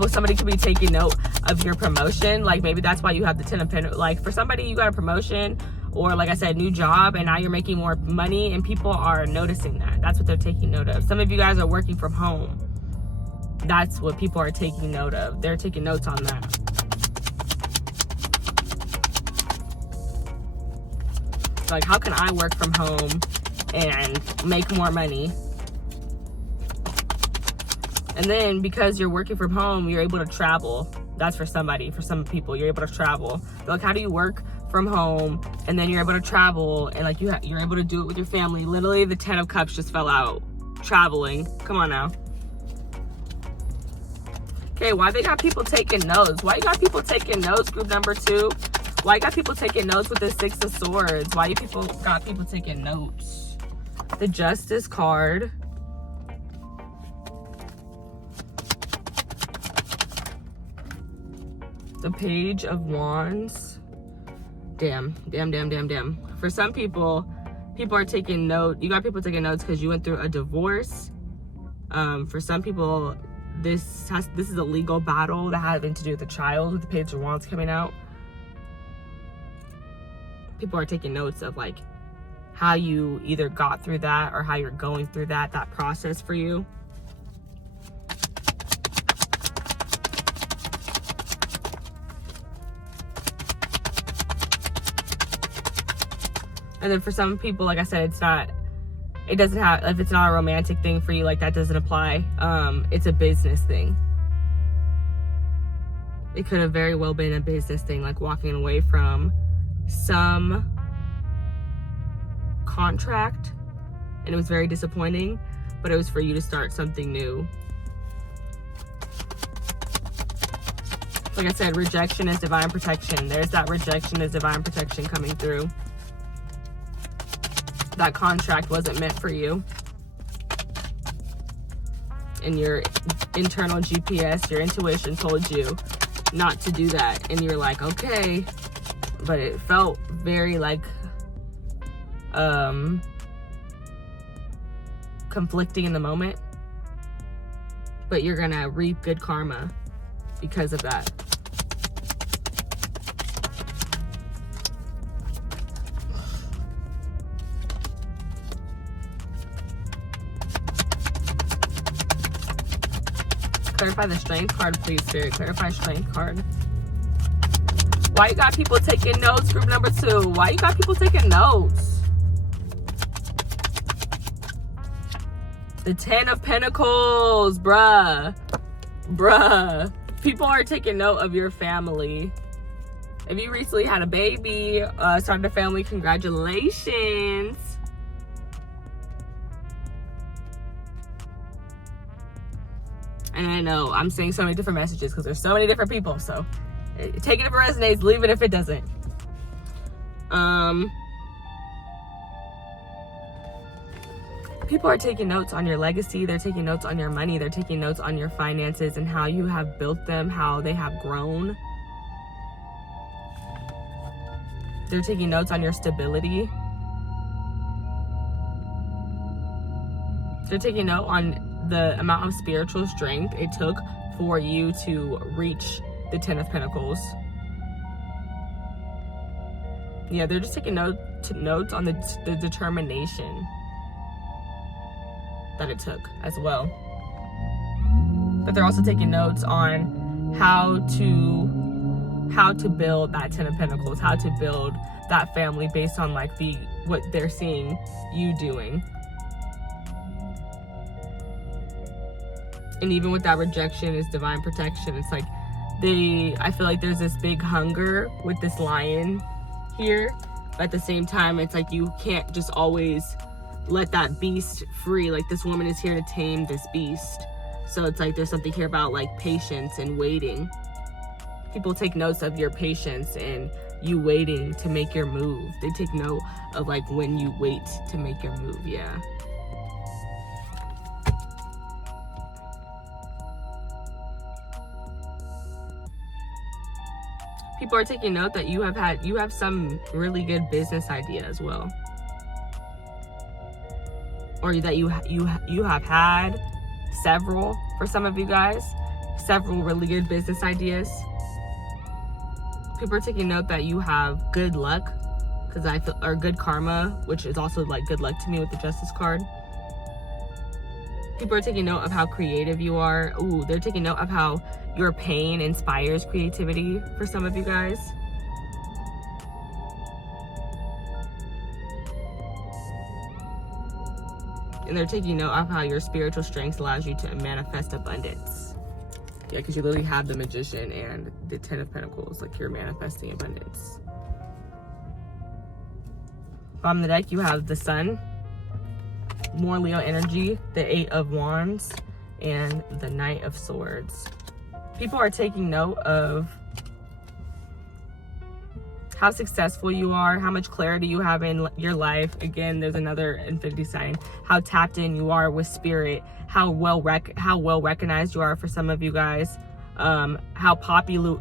Somebody could be taking note of your promotion. Like maybe that's why you have the 10 of Pentacles. Like for somebody, you got a promotion, or like I said, new job, and now you're making more money, and people are noticing that. That's what they're taking note of. Some of you guys are working from home. That's what people are taking note of. They're taking notes on that. Like, how can I work from home and make more money? And then because you're working from home, you're able to travel. That's for somebody. For some people, you're able to travel. Like, how do you work from home and then you're able to travel, and like you're able to do it with your family? Literally, the 10 of Cups just fell out. Traveling. Come on now. Okay, why they got people taking notes? Why you got people taking notes, group number 2? Why you got people taking notes with the 6 of Swords? Why you got people taking notes? The Justice card. The Page of Wands. Damn. For some people are taking note. You got people taking notes because you went through a divorce. For some people, this is a legal battle that having to do with a child, with the Page of Wands coming out. People are taking notes of like how you either got through that or how you're going through that process for you. And then for some people, like I said, if it's not a romantic thing for you, like that doesn't apply. It's a business thing. It could have very well been a business thing, like walking away from some contract, and it was very disappointing, but it was for you to start something new. Like I said, rejection is divine protection. There's that rejection is divine protection coming through. That contract wasn't meant for you. And your internal GPS, your intuition told you not to do that. And you're like, okay. But it felt very like conflicting in the moment. But you're gonna reap good karma because of that. Clarify the Strength card, please, Spirit. Clarify Strength card. Why you got people taking notes, group number 2? Why you got people taking notes? The 10 of Pentacles, bruh. People are taking note of your family. If you recently had a baby, started a family, congratulations. And I know I'm saying so many different messages because there's so many different people. So take it if it resonates, leave it if it doesn't. People are taking notes on your legacy. They're taking notes on your money. They're taking notes on your finances and how you have built them, how they have grown. They're taking notes on your stability. They're taking note on the amount of spiritual strength it took for you to reach the 10 of Pentacles. Yeah, they're just taking notes on the determination that it took as well. But they're also taking notes on how to build that 10 of Pentacles, how to build that family based on like what they're seeing you doing. And even with that rejection is divine protection. It's like I feel like there's this big hunger with this lion here. But at the same time, it's like you can't just always let that beast free. Like this woman is here to tame this beast. So it's like there's something here about like patience and waiting. People take notes of your patience and you waiting to make your move. They take note of like when you wait to make your move. Yeah. People are taking note that you have some really good business idea as well. Or that you have had several, for some of you guys, several really good business ideas. People are taking note that you have good luck, or good karma, which is also like good luck to me with the Justice card. People are taking note of how creative you are. Ooh, they're taking note of how your pain inspires creativity for some of you guys. And they're taking note of how your spiritual strength allows you to manifest abundance. Yeah, because you literally have the Magician and the 10 of Pentacles, like you're manifesting abundance. Bottom of the deck, you have the Sun, more Leo energy, the 8 of Wands, and the Knight of Swords. People are taking note of how successful you are, how much clarity you have in your life. Again, there's another infinity sign. How tapped in you are with spirit, how well recognized you are for some of you guys, how popular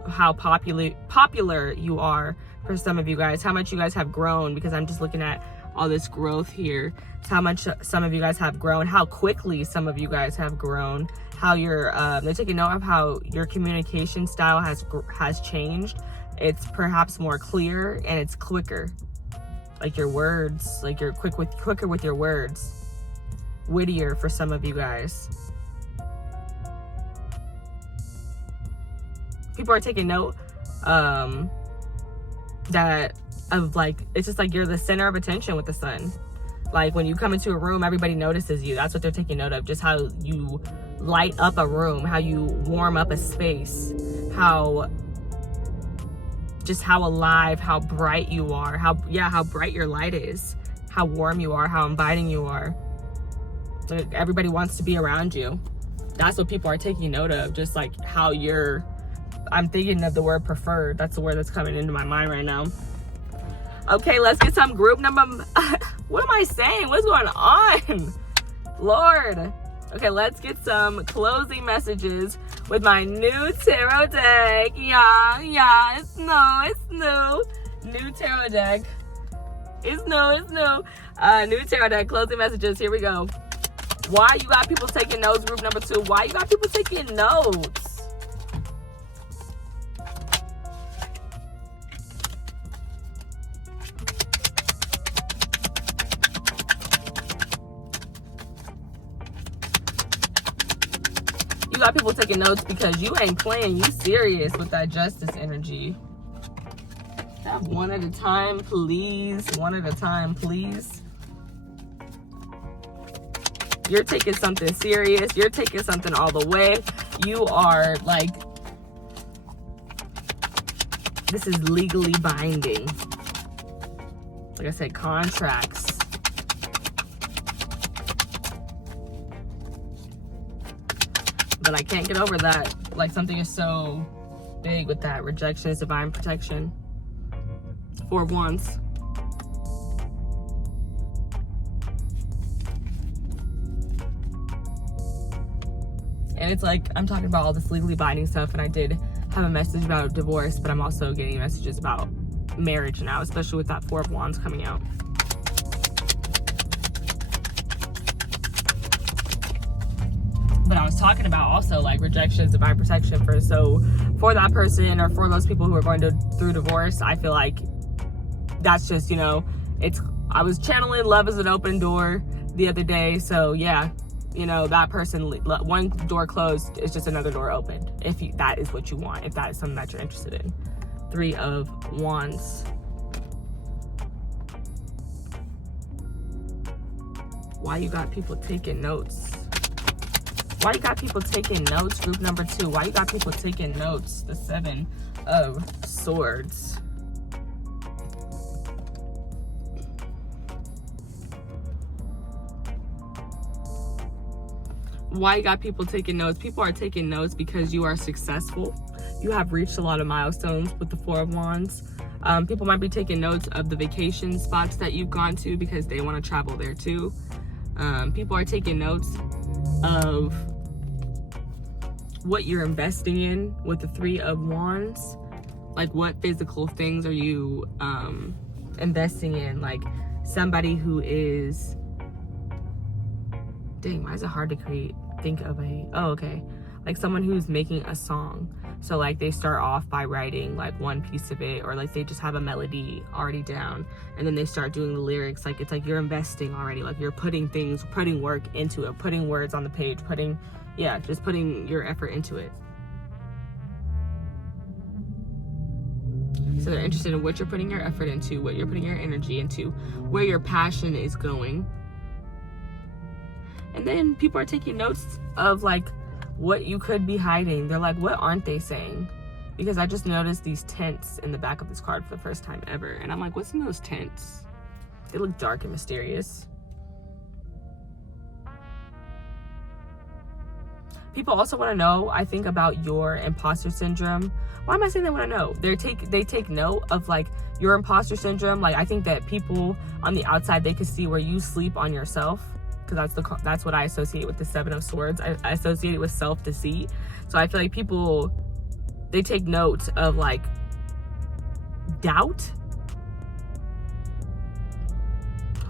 you are for some of you guys, how much you guys have grown, because I'm just looking at all this growth here. How much some of you guys have grown, how quickly some of you guys have grown, how they're taking note of how your communication style has changed. It's perhaps more clear and it's quicker. Like your words, like you're quicker with your words. Wittier for some of you guys. People are taking note it's just like you're the center of attention with the Sun. Like when you come into a room, everybody notices you. That's what they're taking note of. Just how you light up a room, how you warm up a space, how alive, how bright you are, how bright your light is, how warm you are, how inviting you are. Like everybody wants to be around you. That's what people are taking note of. Just like how I'm thinking of the word preferred. That's the word that's coming into my mind right now. Okay, let's get some group number. What am I saying? What's going on? Lord. Okay, let's get some closing messages with my new tarot deck. Yeah, it's new. New tarot deck. It's new. New tarot deck, closing messages. Here we go. Why you got people taking notes, group number 2? Why you got people taking notes? You got people taking notes because you ain't playing. You serious with that Justice energy. Have one at a time, please. One at a time, please. You're taking something serious. You're taking something all the way. You are like, this is legally binding. Like I said, contracts. But I can't get over that. Like, something is so big with that. Rejection is divine protection. 4 of Wands. And it's like, I'm talking about all this legally binding stuff, and I did have a message about divorce, but I'm also getting messages about marriage now, especially with that 4 of Wands coming out. But I was talking about also like rejection is divine protection for that person, or for those people who are going through divorce. I feel like that's just, you know, I was channeling love as an open door the other day. So yeah, you know, that person, one door closed is just another door opened, if that is what you want, if that is something that you're interested in. 3 of Wands. Why you got people taking notes? Why you got people taking notes? Group number 2. Why you got people taking notes? The 7 of Swords. Why you got people taking notes? People are taking notes because you are successful. You have reached a lot of milestones with the 4 of Wands. People might be taking notes of the vacation spots that you've gone to because they want to travel there too. People are taking notes of what you're investing in with the 3 of Wands. Like, what physical things are you investing in? Like, somebody who is, dang, why is it hard to think of like someone who's making a song. So like, they start off by writing like one piece of it, or like they just have a melody already down, and then they start doing the lyrics. Like, it's like you're investing already, like you're putting work into it, putting words on the page, just putting your effort into it. So they're interested in what you're putting your effort into, what you're putting your energy into, where your passion is going. And then people are taking notes of like what you could be hiding. They're like, what aren't they saying? Because I just noticed these tents in the back of this card for the first time ever. And I'm like, what's in those tents? They look dark and mysterious. People also want to know, I think, about your imposter syndrome. Why am I saying they want to know? They take note of like your imposter syndrome. Like, I think that people on the outside, they can see where you sleep on yourself. Because that's what I associate with the 7 of Swords. I associate it with self-deceit. So I feel like people, they take note of like doubt,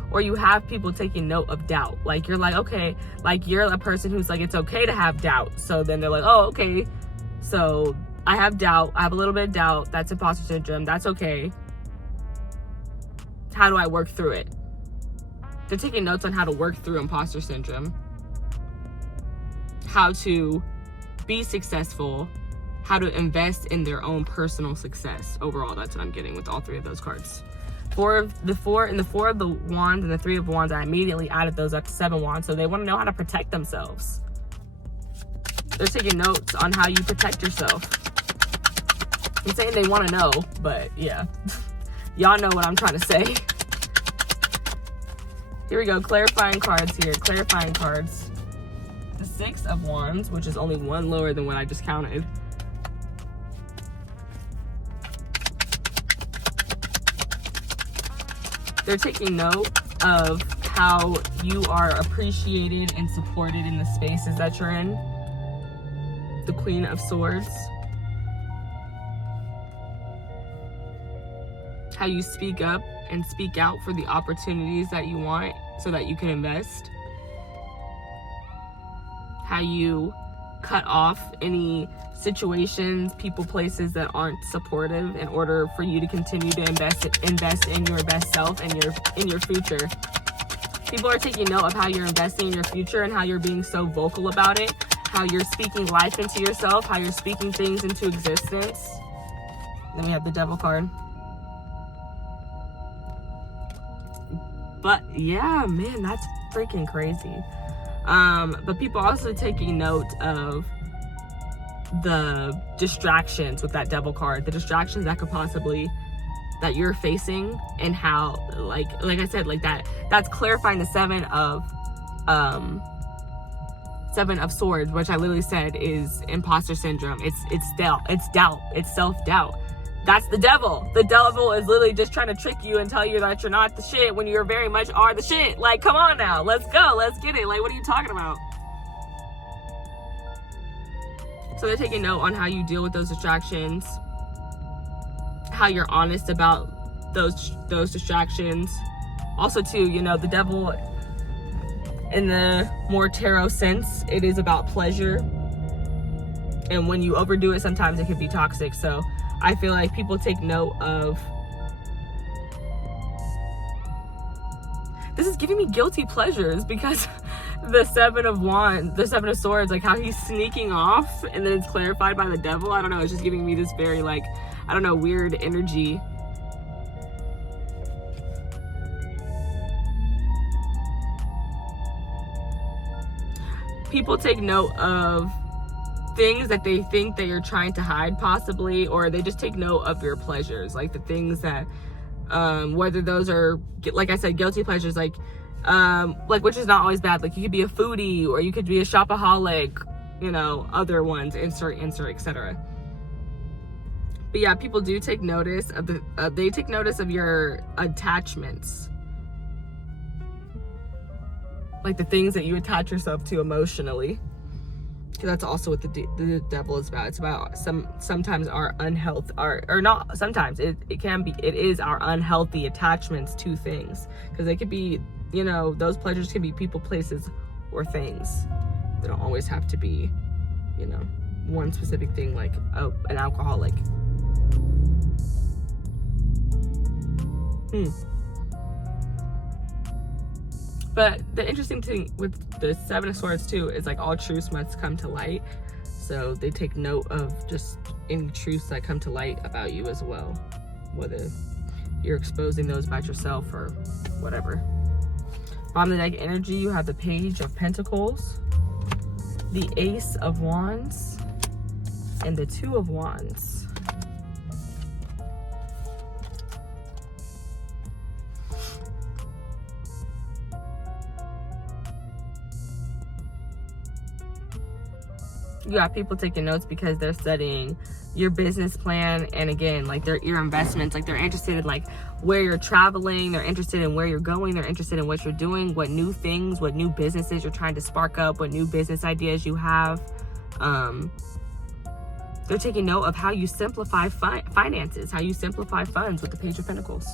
or you have people taking note of doubt. Like, you're like, okay, like you're a person who's like, it's okay to have doubt. So then they're like, oh, okay, so I have doubt, I have a little bit of doubt, that's imposter syndrome, that's okay. How do I work through it? They're taking notes on how to work through imposter syndrome, how to be successful, how to invest in their own personal success. Overall, that's what I'm getting with all 3 of those cards. 4 of the Wands and the 3 of Wands, I immediately added those up to 7 Wands. So they want to know how to protect themselves. They're taking notes on how you protect yourself. I'm saying they want to know, but yeah, y'all know what I'm trying to say. Here we go, clarifying cards here, clarifying cards. The 6 of Wands, which is only 1 lower than what I just counted. They're taking note of how you are appreciated and supported in the spaces that you're in. The Queen of Swords. How you speak up and speak out for the opportunities that you want so that you can invest. How you cut off any situations, people, places that aren't supportive in order for you to continue to invest in your best self and in your future. People are taking note of how you're investing in your future and how you're being so vocal about it, how you're speaking life into yourself, how you're speaking things into existence. Then we have the Devil card. But yeah, man, that's freaking crazy. But people also taking note of the distractions with that Devil card, the distractions that that you're facing, and how like I said, like that's clarifying the 7 of Seven of Swords, which I literally said is imposter syndrome. It's doubt, it's self-doubt. That's the devil. The devil is literally just trying to trick you and tell you that you're not the shit when you very much are the shit. Like, come on now, let's go, let's get it. Like, what are you talking about? So they're taking note on how you deal with those distractions, how you're honest about those distractions. Also too, you know, the devil in the more tarot sense, it is about pleasure. And when you overdo it, sometimes it can be toxic. So I feel like people take note of, this is giving me guilty pleasures, because the Seven of Swords, like how he's sneaking off and then it's clarified by the devil. I don't know, it's just giving me this very, like, I don't know, weird energy. People take note of things that they think that you're trying to hide, possibly, or they just take note of your pleasures, like the things that, whether those are, like I said, guilty pleasures, like which is not always bad. Like, you could be a foodie, or you could be a shopaholic, you know, other ones, insert, etc. But yeah, people do take notice of they take notice of your attachments. Like the things that you attach yourself to emotionally. Because that's also what the devil is about. It's about sometimes our unhealth, or not sometimes, it is our unhealthy attachments to things. Because they could be, you know, those pleasures can be people, places, or things. They don't always have to be, you know, one specific thing, like an alcoholic. But the interesting thing with the Seven of Swords too is, like, all truths must come to light. So they take note of just any truths that come to light about you as well, whether you're exposing those about yourself or whatever. Bottom of the deck energy, you have the Page of Pentacles, the Ace of Wands, and the Two of Wands. You got people taking notes because they're studying your business plan, and again, like, your investments. Like, they're interested in, like, where you're traveling, they're interested in where you're going, they're interested in what you're doing, what new things, what new businesses you're trying to spark up, what new business ideas you have. They're taking note of how you simplify finances, how you simplify funds with the Page of Pentacles.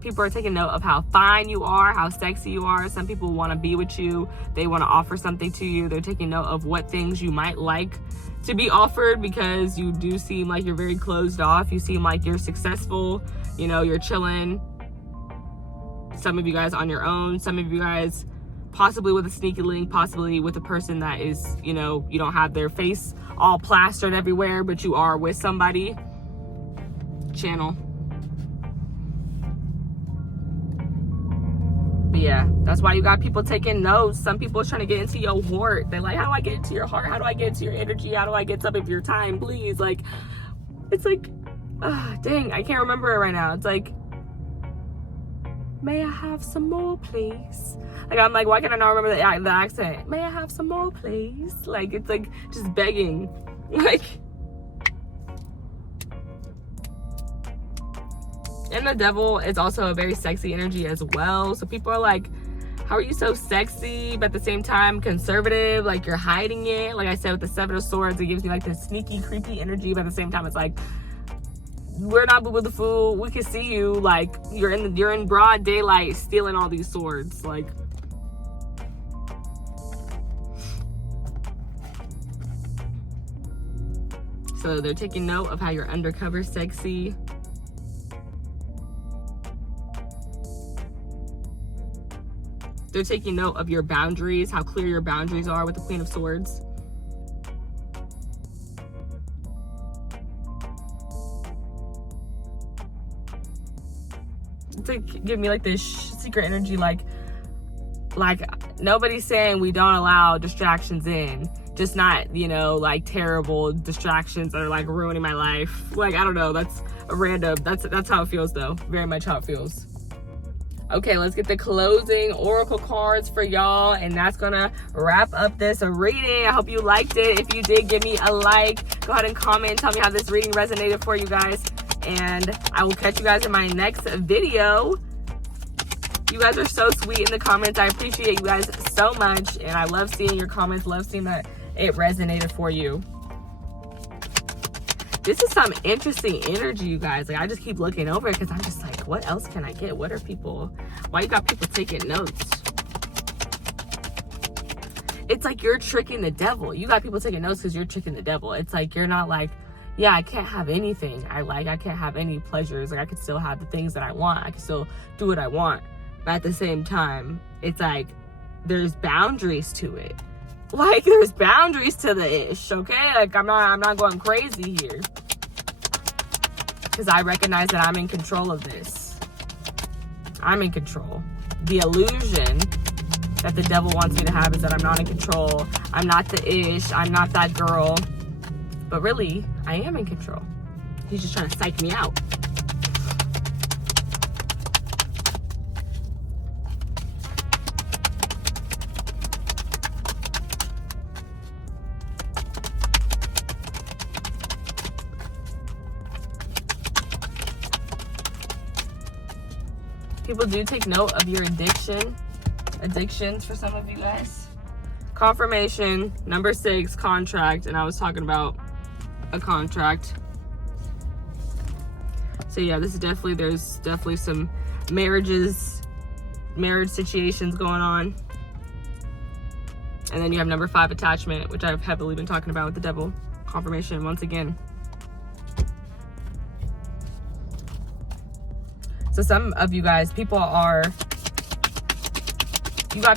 People are taking note of how fine you are, how sexy you are. Some people want to be with you. They want to offer something to you. They're taking note of what things you might like to be offered, because you do seem like you're very closed off. You seem like you're successful. You know, you're chilling. Some of you guys on your own. Some of you guys possibly with a sneaky link, possibly with a person that is, you know, you don't have their face all plastered everywhere, but you are with somebody. Channel. But yeah, that's why you got people taking notes. Some people are trying to get into your heart. They're like, how do I get into your heart? How do I get into your energy? How do I get some of your time, please? Like, it's like, dang, I can't remember it right now. It's like, may I have some more, please? Like, I'm like, why can't I not remember the accent? May I have some more, please? Like, it's like just begging. Like, and the devil is also a very sexy energy as well. So people are like, how are you so sexy, but at the same time conservative? Like, you're hiding it. Like I said, with the Seven of Swords, it gives me like this sneaky, creepy energy, but at the same time, it's like, we're not boo boo the fool. We can see you. Like, you're in broad daylight stealing all these swords. Like, so they're taking note of how you're undercover sexy. They're taking note of your boundaries, how clear your boundaries are with the Queen of Swords. It's like, give me like this secret energy, like nobody's saying we don't allow distractions in. just not, you know, like terrible distractions that are like ruining my life. Like, I don't know, that's a random, that's how it feels though. Very much how it feels. Okay, let's get the closing oracle cards for y'all, and that's gonna wrap up this reading. I hope you liked it. If you did, give me a like. Go ahead and comment and tell me how this reading resonated for you guys, and I will catch you guys in my next video. You guys are so sweet in the comments. I appreciate you guys so much, and I love seeing your comments, love seeing that it resonated for you. This is some interesting energy, you guys. Like, I just keep looking over it because I'm just like, what else can I get? What are people, why you got people taking notes? It's like you're tricking the devil. You got people taking notes because you're tricking the devil. It's like, you're not like, yeah, I can't have anything I like. I can't have any pleasures. Like, I can still have the things that I want. I can still do what I want. But at the same time, it's like, there's boundaries to it. Like, there's boundaries to the ish, okay? Like, I'm not going crazy here. Because I recognize that I'm in control of this. I'm in control. The illusion that the devil wants me to have is that I'm not in control. I'm not the ish. I'm not that girl. But really, I am in control. He's just trying to psych me out. People do take note of your addictions for some of you guys. Confirmation, number 6, contract, and I was talking about a contract. So yeah, this is there's definitely some marriage situations going on. And then you have number 5, attachment, which I've heavily been talking about with the devil. Confirmation once again. So some of you guys, you got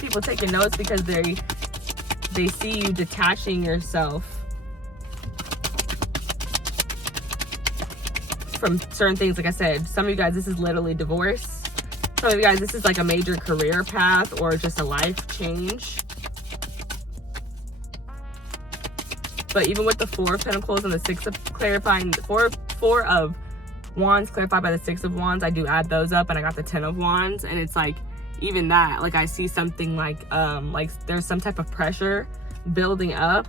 people taking notes because they see you detaching yourself from certain things. Like I said, some of you guys, this is literally divorce. Some of you guys, this is like a major career path or just a life change. But even with the 4 of Pentacles and the 6 of clarifying, four of Wands clarified by the 6 of Wands, I do add those up, and I got the 10 of Wands, and it's like, even that, like, I see something like there's some type of pressure building up.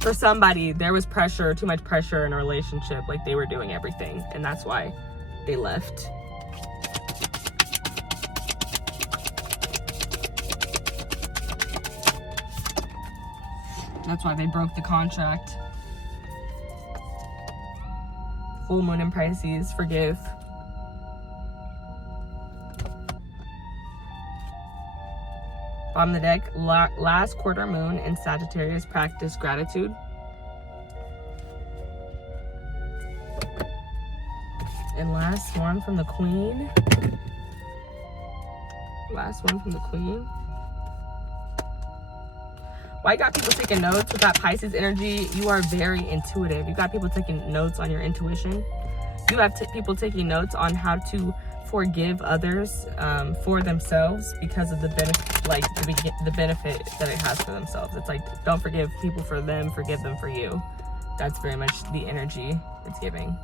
For somebody, there was pressure, too much pressure in a relationship, like they were doing everything, and that's why they left. That's why they broke the contract. Full moon in Pisces, forgive. Bottom of the deck, last quarter moon in Sagittarius, practice gratitude. And last one from the Queen. Last one from the Queen. Why you got people taking notes with that Pisces energy? You are very intuitive. You got people taking notes on your intuition. You have people taking notes on how to forgive others for themselves because of the benefit, like the benefit that it has for themselves. It's like, don't forgive people for them, forgive them for you. That's very much the energy it's giving.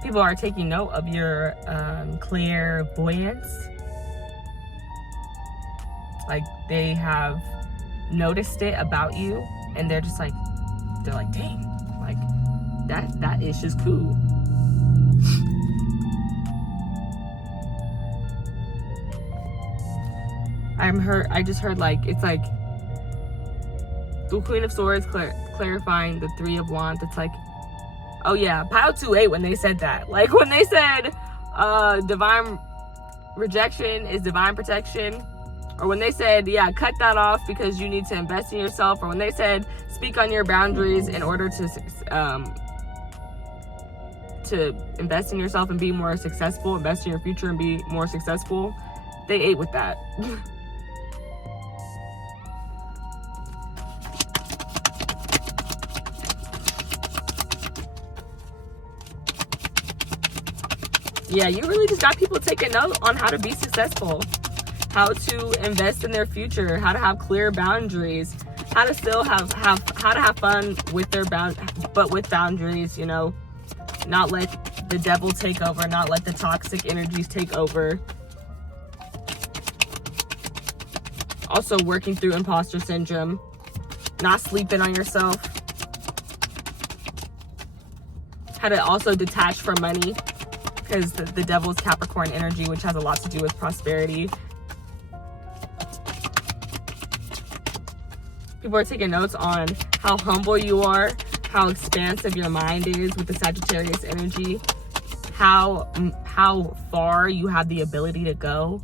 People are taking note of your clairvoyance. Like, they have noticed it about you, and they're like, dang, like that ish is cool. I just heard, like, it's like the Queen of Swords clarifying the 3 of Wands. It's like, oh yeah, pile 2-8 when they said that. Like, when they said divine rejection is divine protection, or when they said, yeah, cut that off because you need to invest in yourself, or when they said speak on your boundaries in order to invest in yourself and be more successful, invest in your future and be more successful, they ate with that. Yeah, you really just got people taking note on how to be successful, how to invest in their future, how to have clear boundaries, how to still have how to have fun with their but with boundaries, you know, not let the devil take over, not let the toxic energies take over. Also working through imposter syndrome, not sleeping on yourself. How to also detach from money, because the devil's Capricorn energy, which has a lot to do with prosperity. People are taking notes on how humble you are, how expansive your mind is with the Sagittarius energy, how far you have the ability to go.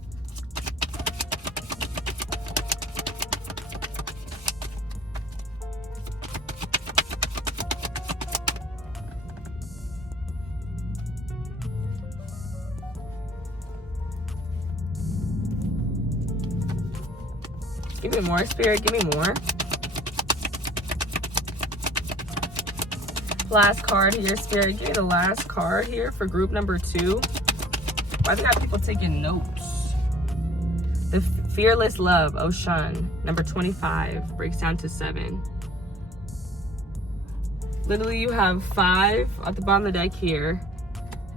Give me more, Spirit. Give me more. Last card here, Spirit. Give me the last card here for group number 2. Why they got people taking notes? The Fearless Love, Ocean, number 25, breaks down to 7. Literally, you have 5 at the bottom of the deck here,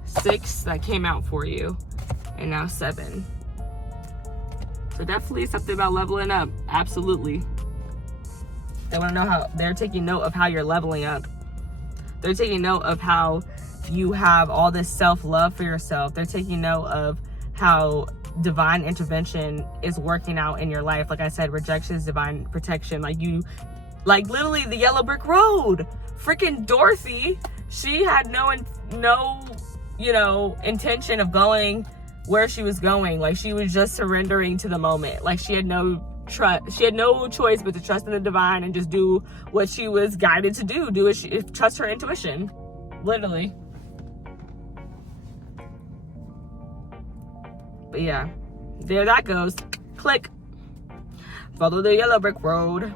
6 that came out for you, and now 7. So definitely something about leveling up. Absolutely. They want to know how they're taking note of how you're leveling up. They're taking note of how you have all this self-love for yourself. They're taking note of how divine intervention is working out in your life. Like I said, rejection is divine protection. Like literally the yellow brick road. Freaking Dorothy, she had no intention of going where she was going. Like, she was just surrendering to the moment. Like, she had no choice but to trust in the divine and just do what she was guided to do. Trust her intuition, literally. But yeah, there that goes. Click. Follow the yellow brick road.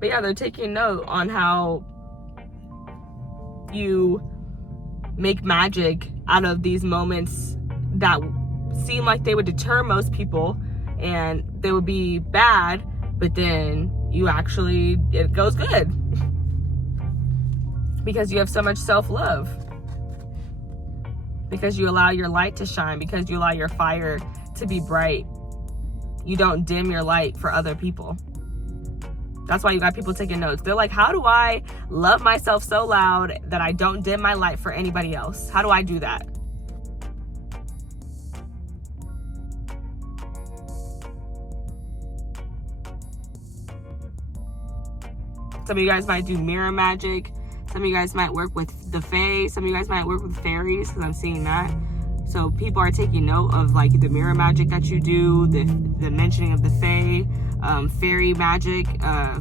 But yeah, they're taking note on how you make magic out of these moments that seem like they would deter most people and they would be bad, but then it goes good because you have so much self-love, because you allow your light to shine, because you allow your fire to be bright. You don't dim your light for other people. That's why you got people taking notes. They're like, how do I love myself so loud that I don't dim my light for anybody else? How do I do that? Some of you guys might do mirror magic. Some of you guys might work with the fae. Some of you guys might work with fairies, because I'm seeing that. So people are taking note of like the mirror magic that you do, the mentioning of the fae, fairy magic,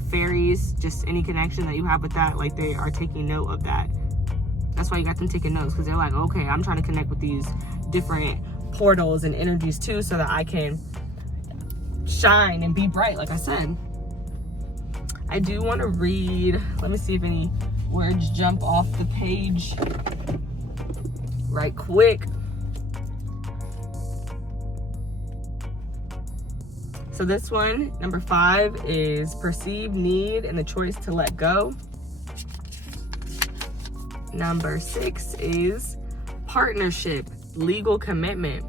fairies, just any connection that you have with that. Like, they are taking note of that. That's why you got them taking notes, because they're like, okay, I'm trying to connect with these different portals and energies too, so that I can shine and be bright, like I said. I do want to read, let me see if any words jump off the page right quick. So this one, number 5, is perceived need and the choice to let go. Number 6 is partnership, legal commitment.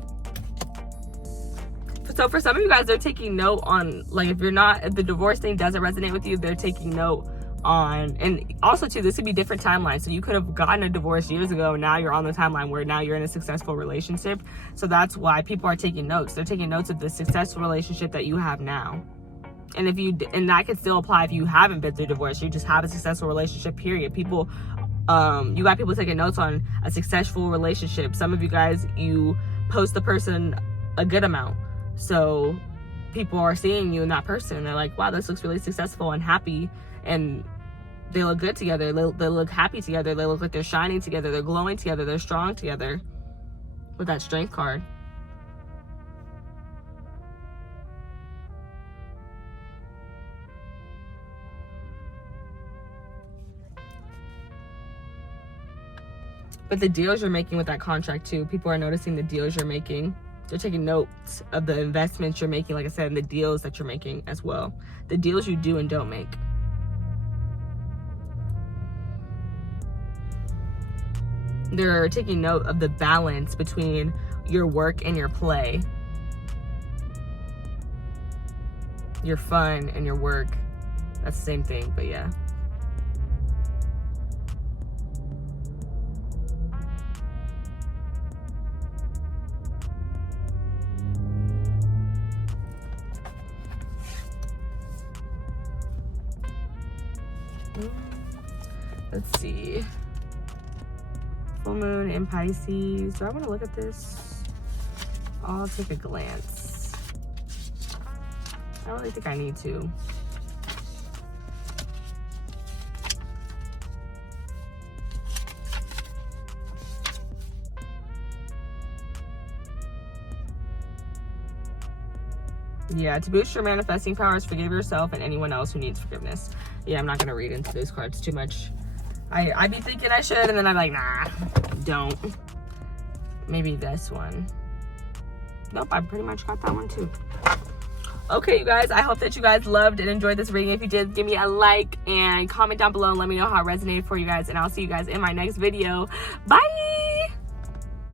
So for some of you guys, they're taking note on, like, if the divorce thing doesn't resonate with you, they're taking note on, and also too, this could be different timelines. So you could have gotten a divorce years ago, and now you're on the timeline where now you're in a successful relationship. So that's why people are taking notes. They're taking notes of the successful relationship that you have now. And that could still apply if you haven't been through divorce. You just have a successful relationship, period. People, you got people taking notes on a successful relationship. Some of you guys, you post the person a good amount. So people are seeing you in that person. They're like, wow, this looks really successful and happy. And they look good together. They look happy together. They look like they're shining together. They're glowing together. They're strong together with that strength card. But the deals you're making with that contract too, people are noticing the deals you're making. They're taking notes of the investments you're making, like I said, and the deals that you're making as well. The deals you do and don't make. They're taking note of the balance between your work and your play. Your fun and your work. That's the same thing, but yeah. Let's see. Full moon in Pisces. Do I want to look at this? I'll take a glance. I don't really think I need to. Yeah, to boost your manifesting powers, forgive yourself and anyone else who needs forgiveness. Yeah, I'm not going to read into those cards too much. I be thinking I should, and then I'm like, nah, don't. Maybe this one. Nope, I pretty much got that one too. Okay, you guys, I hope that you guys loved and enjoyed this reading. If you did, give me a like and comment down below and let me know how it resonated for you guys, and I'll see you guys in my next video. Bye!